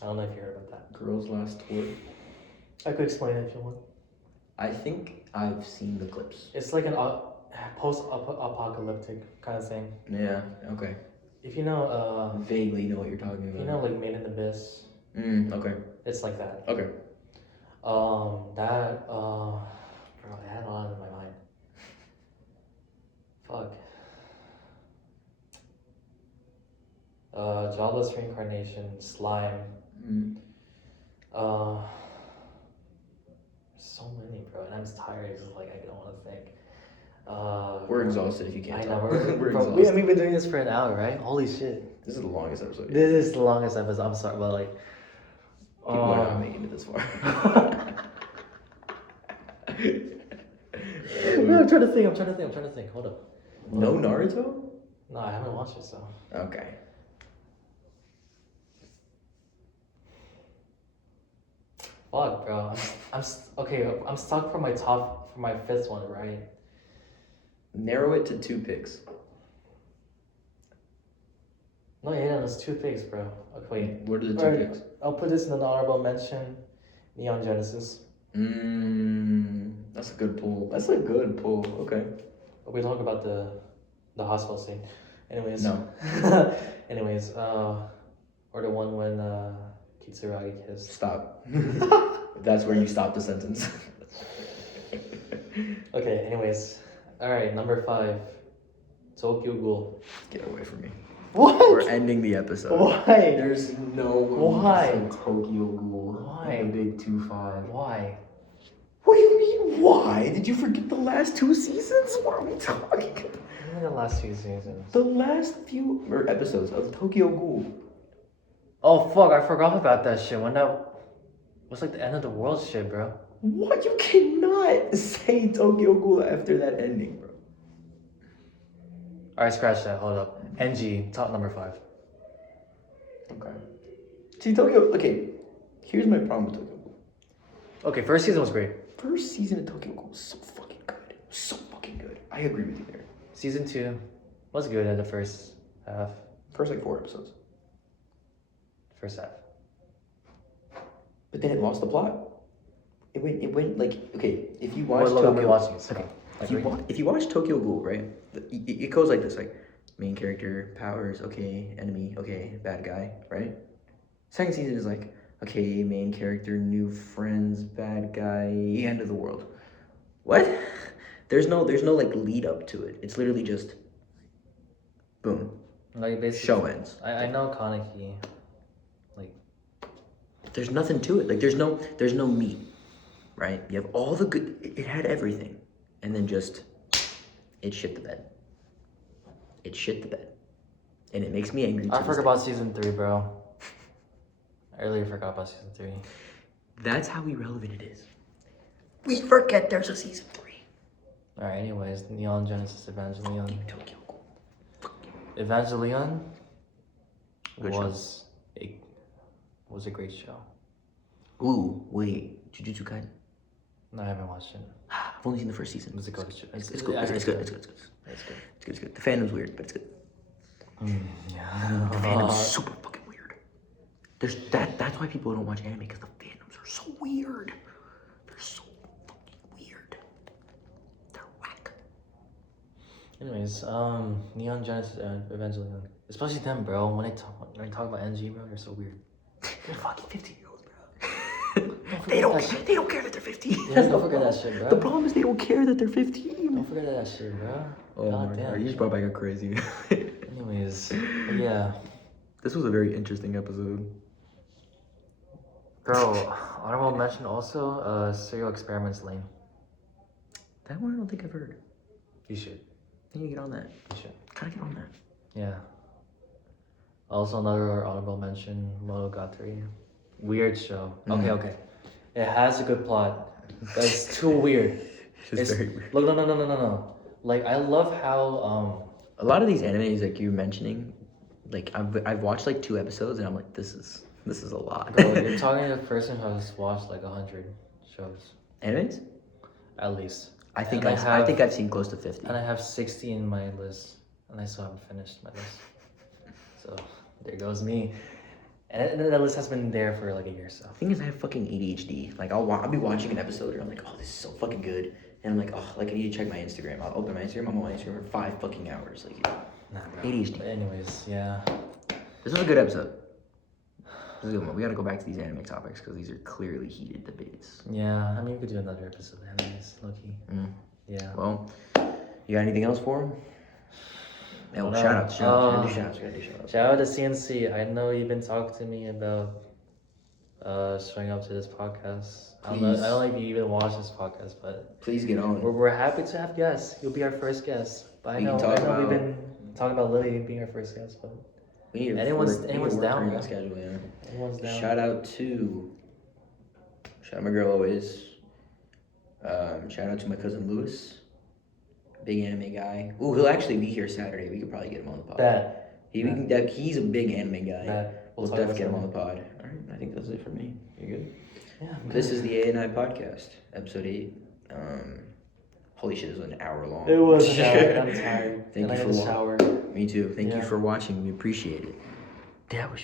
I don't know if you heard about that. Girls Last Tour. I could explain it if you want. I think I've seen the clips. It's like an post-apocalyptic kind of thing. Yeah. Okay. If you know, Vaguely know what you're talking about. you know, like Made in Abyss. Okay. It's like that. Okay. Bro, I had a lot in my mind. Fuck. Jobless Reincarnation, Slime. Mm. So many, bro, and I'm just tired because like I don't want to think. We're exhausted if you can't I tell. know we're exhausted. we've been doing this for an hour, right? Holy shit! This is the longest episode. Yet. This is the longest episode. I'm sorry, but like, People are not making it this far. I'm trying to think. Hold up. No Naruto? No, I haven't watched it, so. Okay. Fuck, bro. I'm stuck for my 5th one, right? Narrow it to 2 picks. No, yeah, there's 2 picks, bro. Okay, wait. What are the 2 Alright, picks? I'll put this in an honorable mention. Neon Genesis. That's a good pull. That's a good pull. Okay. We talk about the hospital scene. Anyways. No. Anyways, or the one when Kitsuragi kissed. Stop. That's where you stop the sentence. Okay, anyways. Alright, number 5. Tokyo Ghoul. Get away from me. What? We're ending the episode. Why? There's no Why? Tokyo Ghoul. Why? The big 2-5. Why? What do you mean, why? Did you forget the last 2 seasons? What are we talking about? Only the last 2 seasons. The last few episodes of Tokyo Ghoul. Oh fuck, I forgot about that shit. When that was like the end of the world shit, bro. What? You cannot say Tokyo Ghoul after that ending, bro. Alright, scratch that. Hold up. NG, top number 5. Okay. See, okay, here's my problem with Tokyo Ghoul. Okay, first season was great. First season of Tokyo Ghoul was so fucking good. So fucking good. I agree with you there. Season 2 was good at the first half. First like 4 episodes. First half. But then it lost the plot. It went like, okay, if you watch Well, look, I've been Tokyo... watching it, so Okay, like, if you watch Tokyo Ghoul, right, it goes like this, like, main character, powers, okay, enemy, okay, bad guy, right? Second season is like, okay, main character, new friends, bad guy, end of the world. What? There's no like lead up to it. It's literally just boom. like basically, Show ends. I know Kaneki. Like, There's nothing to it. Like there's no meat, right? You have all the good. It had everything, and then just it shit the bed. It shit the bed, and it makes me angry. I forgot about season 3, bro. I really forgot about season 3. That's how irrelevant it is. We forget there's a season 3. Alright, anyways, Neon Genesis Evangelion. Fucking Tokyo Ghoul. Evangelion Good was a great show. Ooh, wait, Jujutsu Kaisen. No, I haven't watched it. I've only seen the first season. It's a good show. It's good. It's good. It's good. It's good. The fandom's weird, but it's good. Yeah. The fandom's super fucking weird. That's why people don't watch anime, because the fandoms are so weird. They're so fucking weird. They're whack. Anyways, Neon Genesis Evangelion. Especially them, bro. When I talk about NG, bro, they're so weird. They're fucking 15-year-olds, bro. They don't care that they're 15. Yeah, don't forget that shit, bro. The problem is they don't care that they're 15. Don't forget that shit, bro. Oh God my damn. god, you just brought back a crazy. Anyways, yeah. This was a very interesting episode. Bro, honorable mention also, Serial Experiments Lane. That one I don't think I've heard. You should. I need to get on that. You should. Gotta get on that. Yeah. Also another honorable mention, Monogatari. Weird show. Okay. It has a good plot, but it's too weird. It's very weird. Look, no. Like, I love how, A lot of these animes like you're mentioning, like I've watched like 2 episodes and I'm like, this is a lot. bro, you're talking to a person who has watched like 100 shows. Animes? At least. I think And I think I've seen close to 50. And I have 60 in my list, and I still haven't finished my list. So, there goes me. And that list has been there for like a year, so. The thing is, I have fucking ADHD. Like I'll be watching an episode and I'm like, oh, this is so fucking good. And I'm like, oh, like I need to check my Instagram. I'll open my Instagram. I'm on my Instagram for 5 fucking hours. Like, Nah, bro. ADHD. But anyways, yeah. This was a good episode. This is a good one. We gotta go back to these anime topics because these are clearly heated debates. Yeah, I mean, we could do another episode of animes, low-key. Yeah. Well, you got anything else for him? No, No. shout outs. We gotta do shout outs. Shout out to CNC. I know you've been talking to me about showing up to this podcast. I don't know if you even watch this podcast, but Please get on. we're happy to have guests. You'll be our first guest. But I We can know talk we've about- been talking about Lily being our first guest, but We need to Anyone's we need to work down, around bro. the schedule, yeah. everyone's down. Shout out my girl always. Shout out to my cousin Lewis, big anime guy. Ooh, he'll actually be here Saturday. We could probably get him on the pod. He's a big anime guy. We'll talk definitely get him about on the pod. All right, I think that's it for me. You good? Yeah. This is the A&I podcast, episode 8. Holy shit, it was an hour long. It was an hour. I'm tired. Thank and you I for had a shower. Me too. Thank you Yeah. for watching. We appreciate it. That was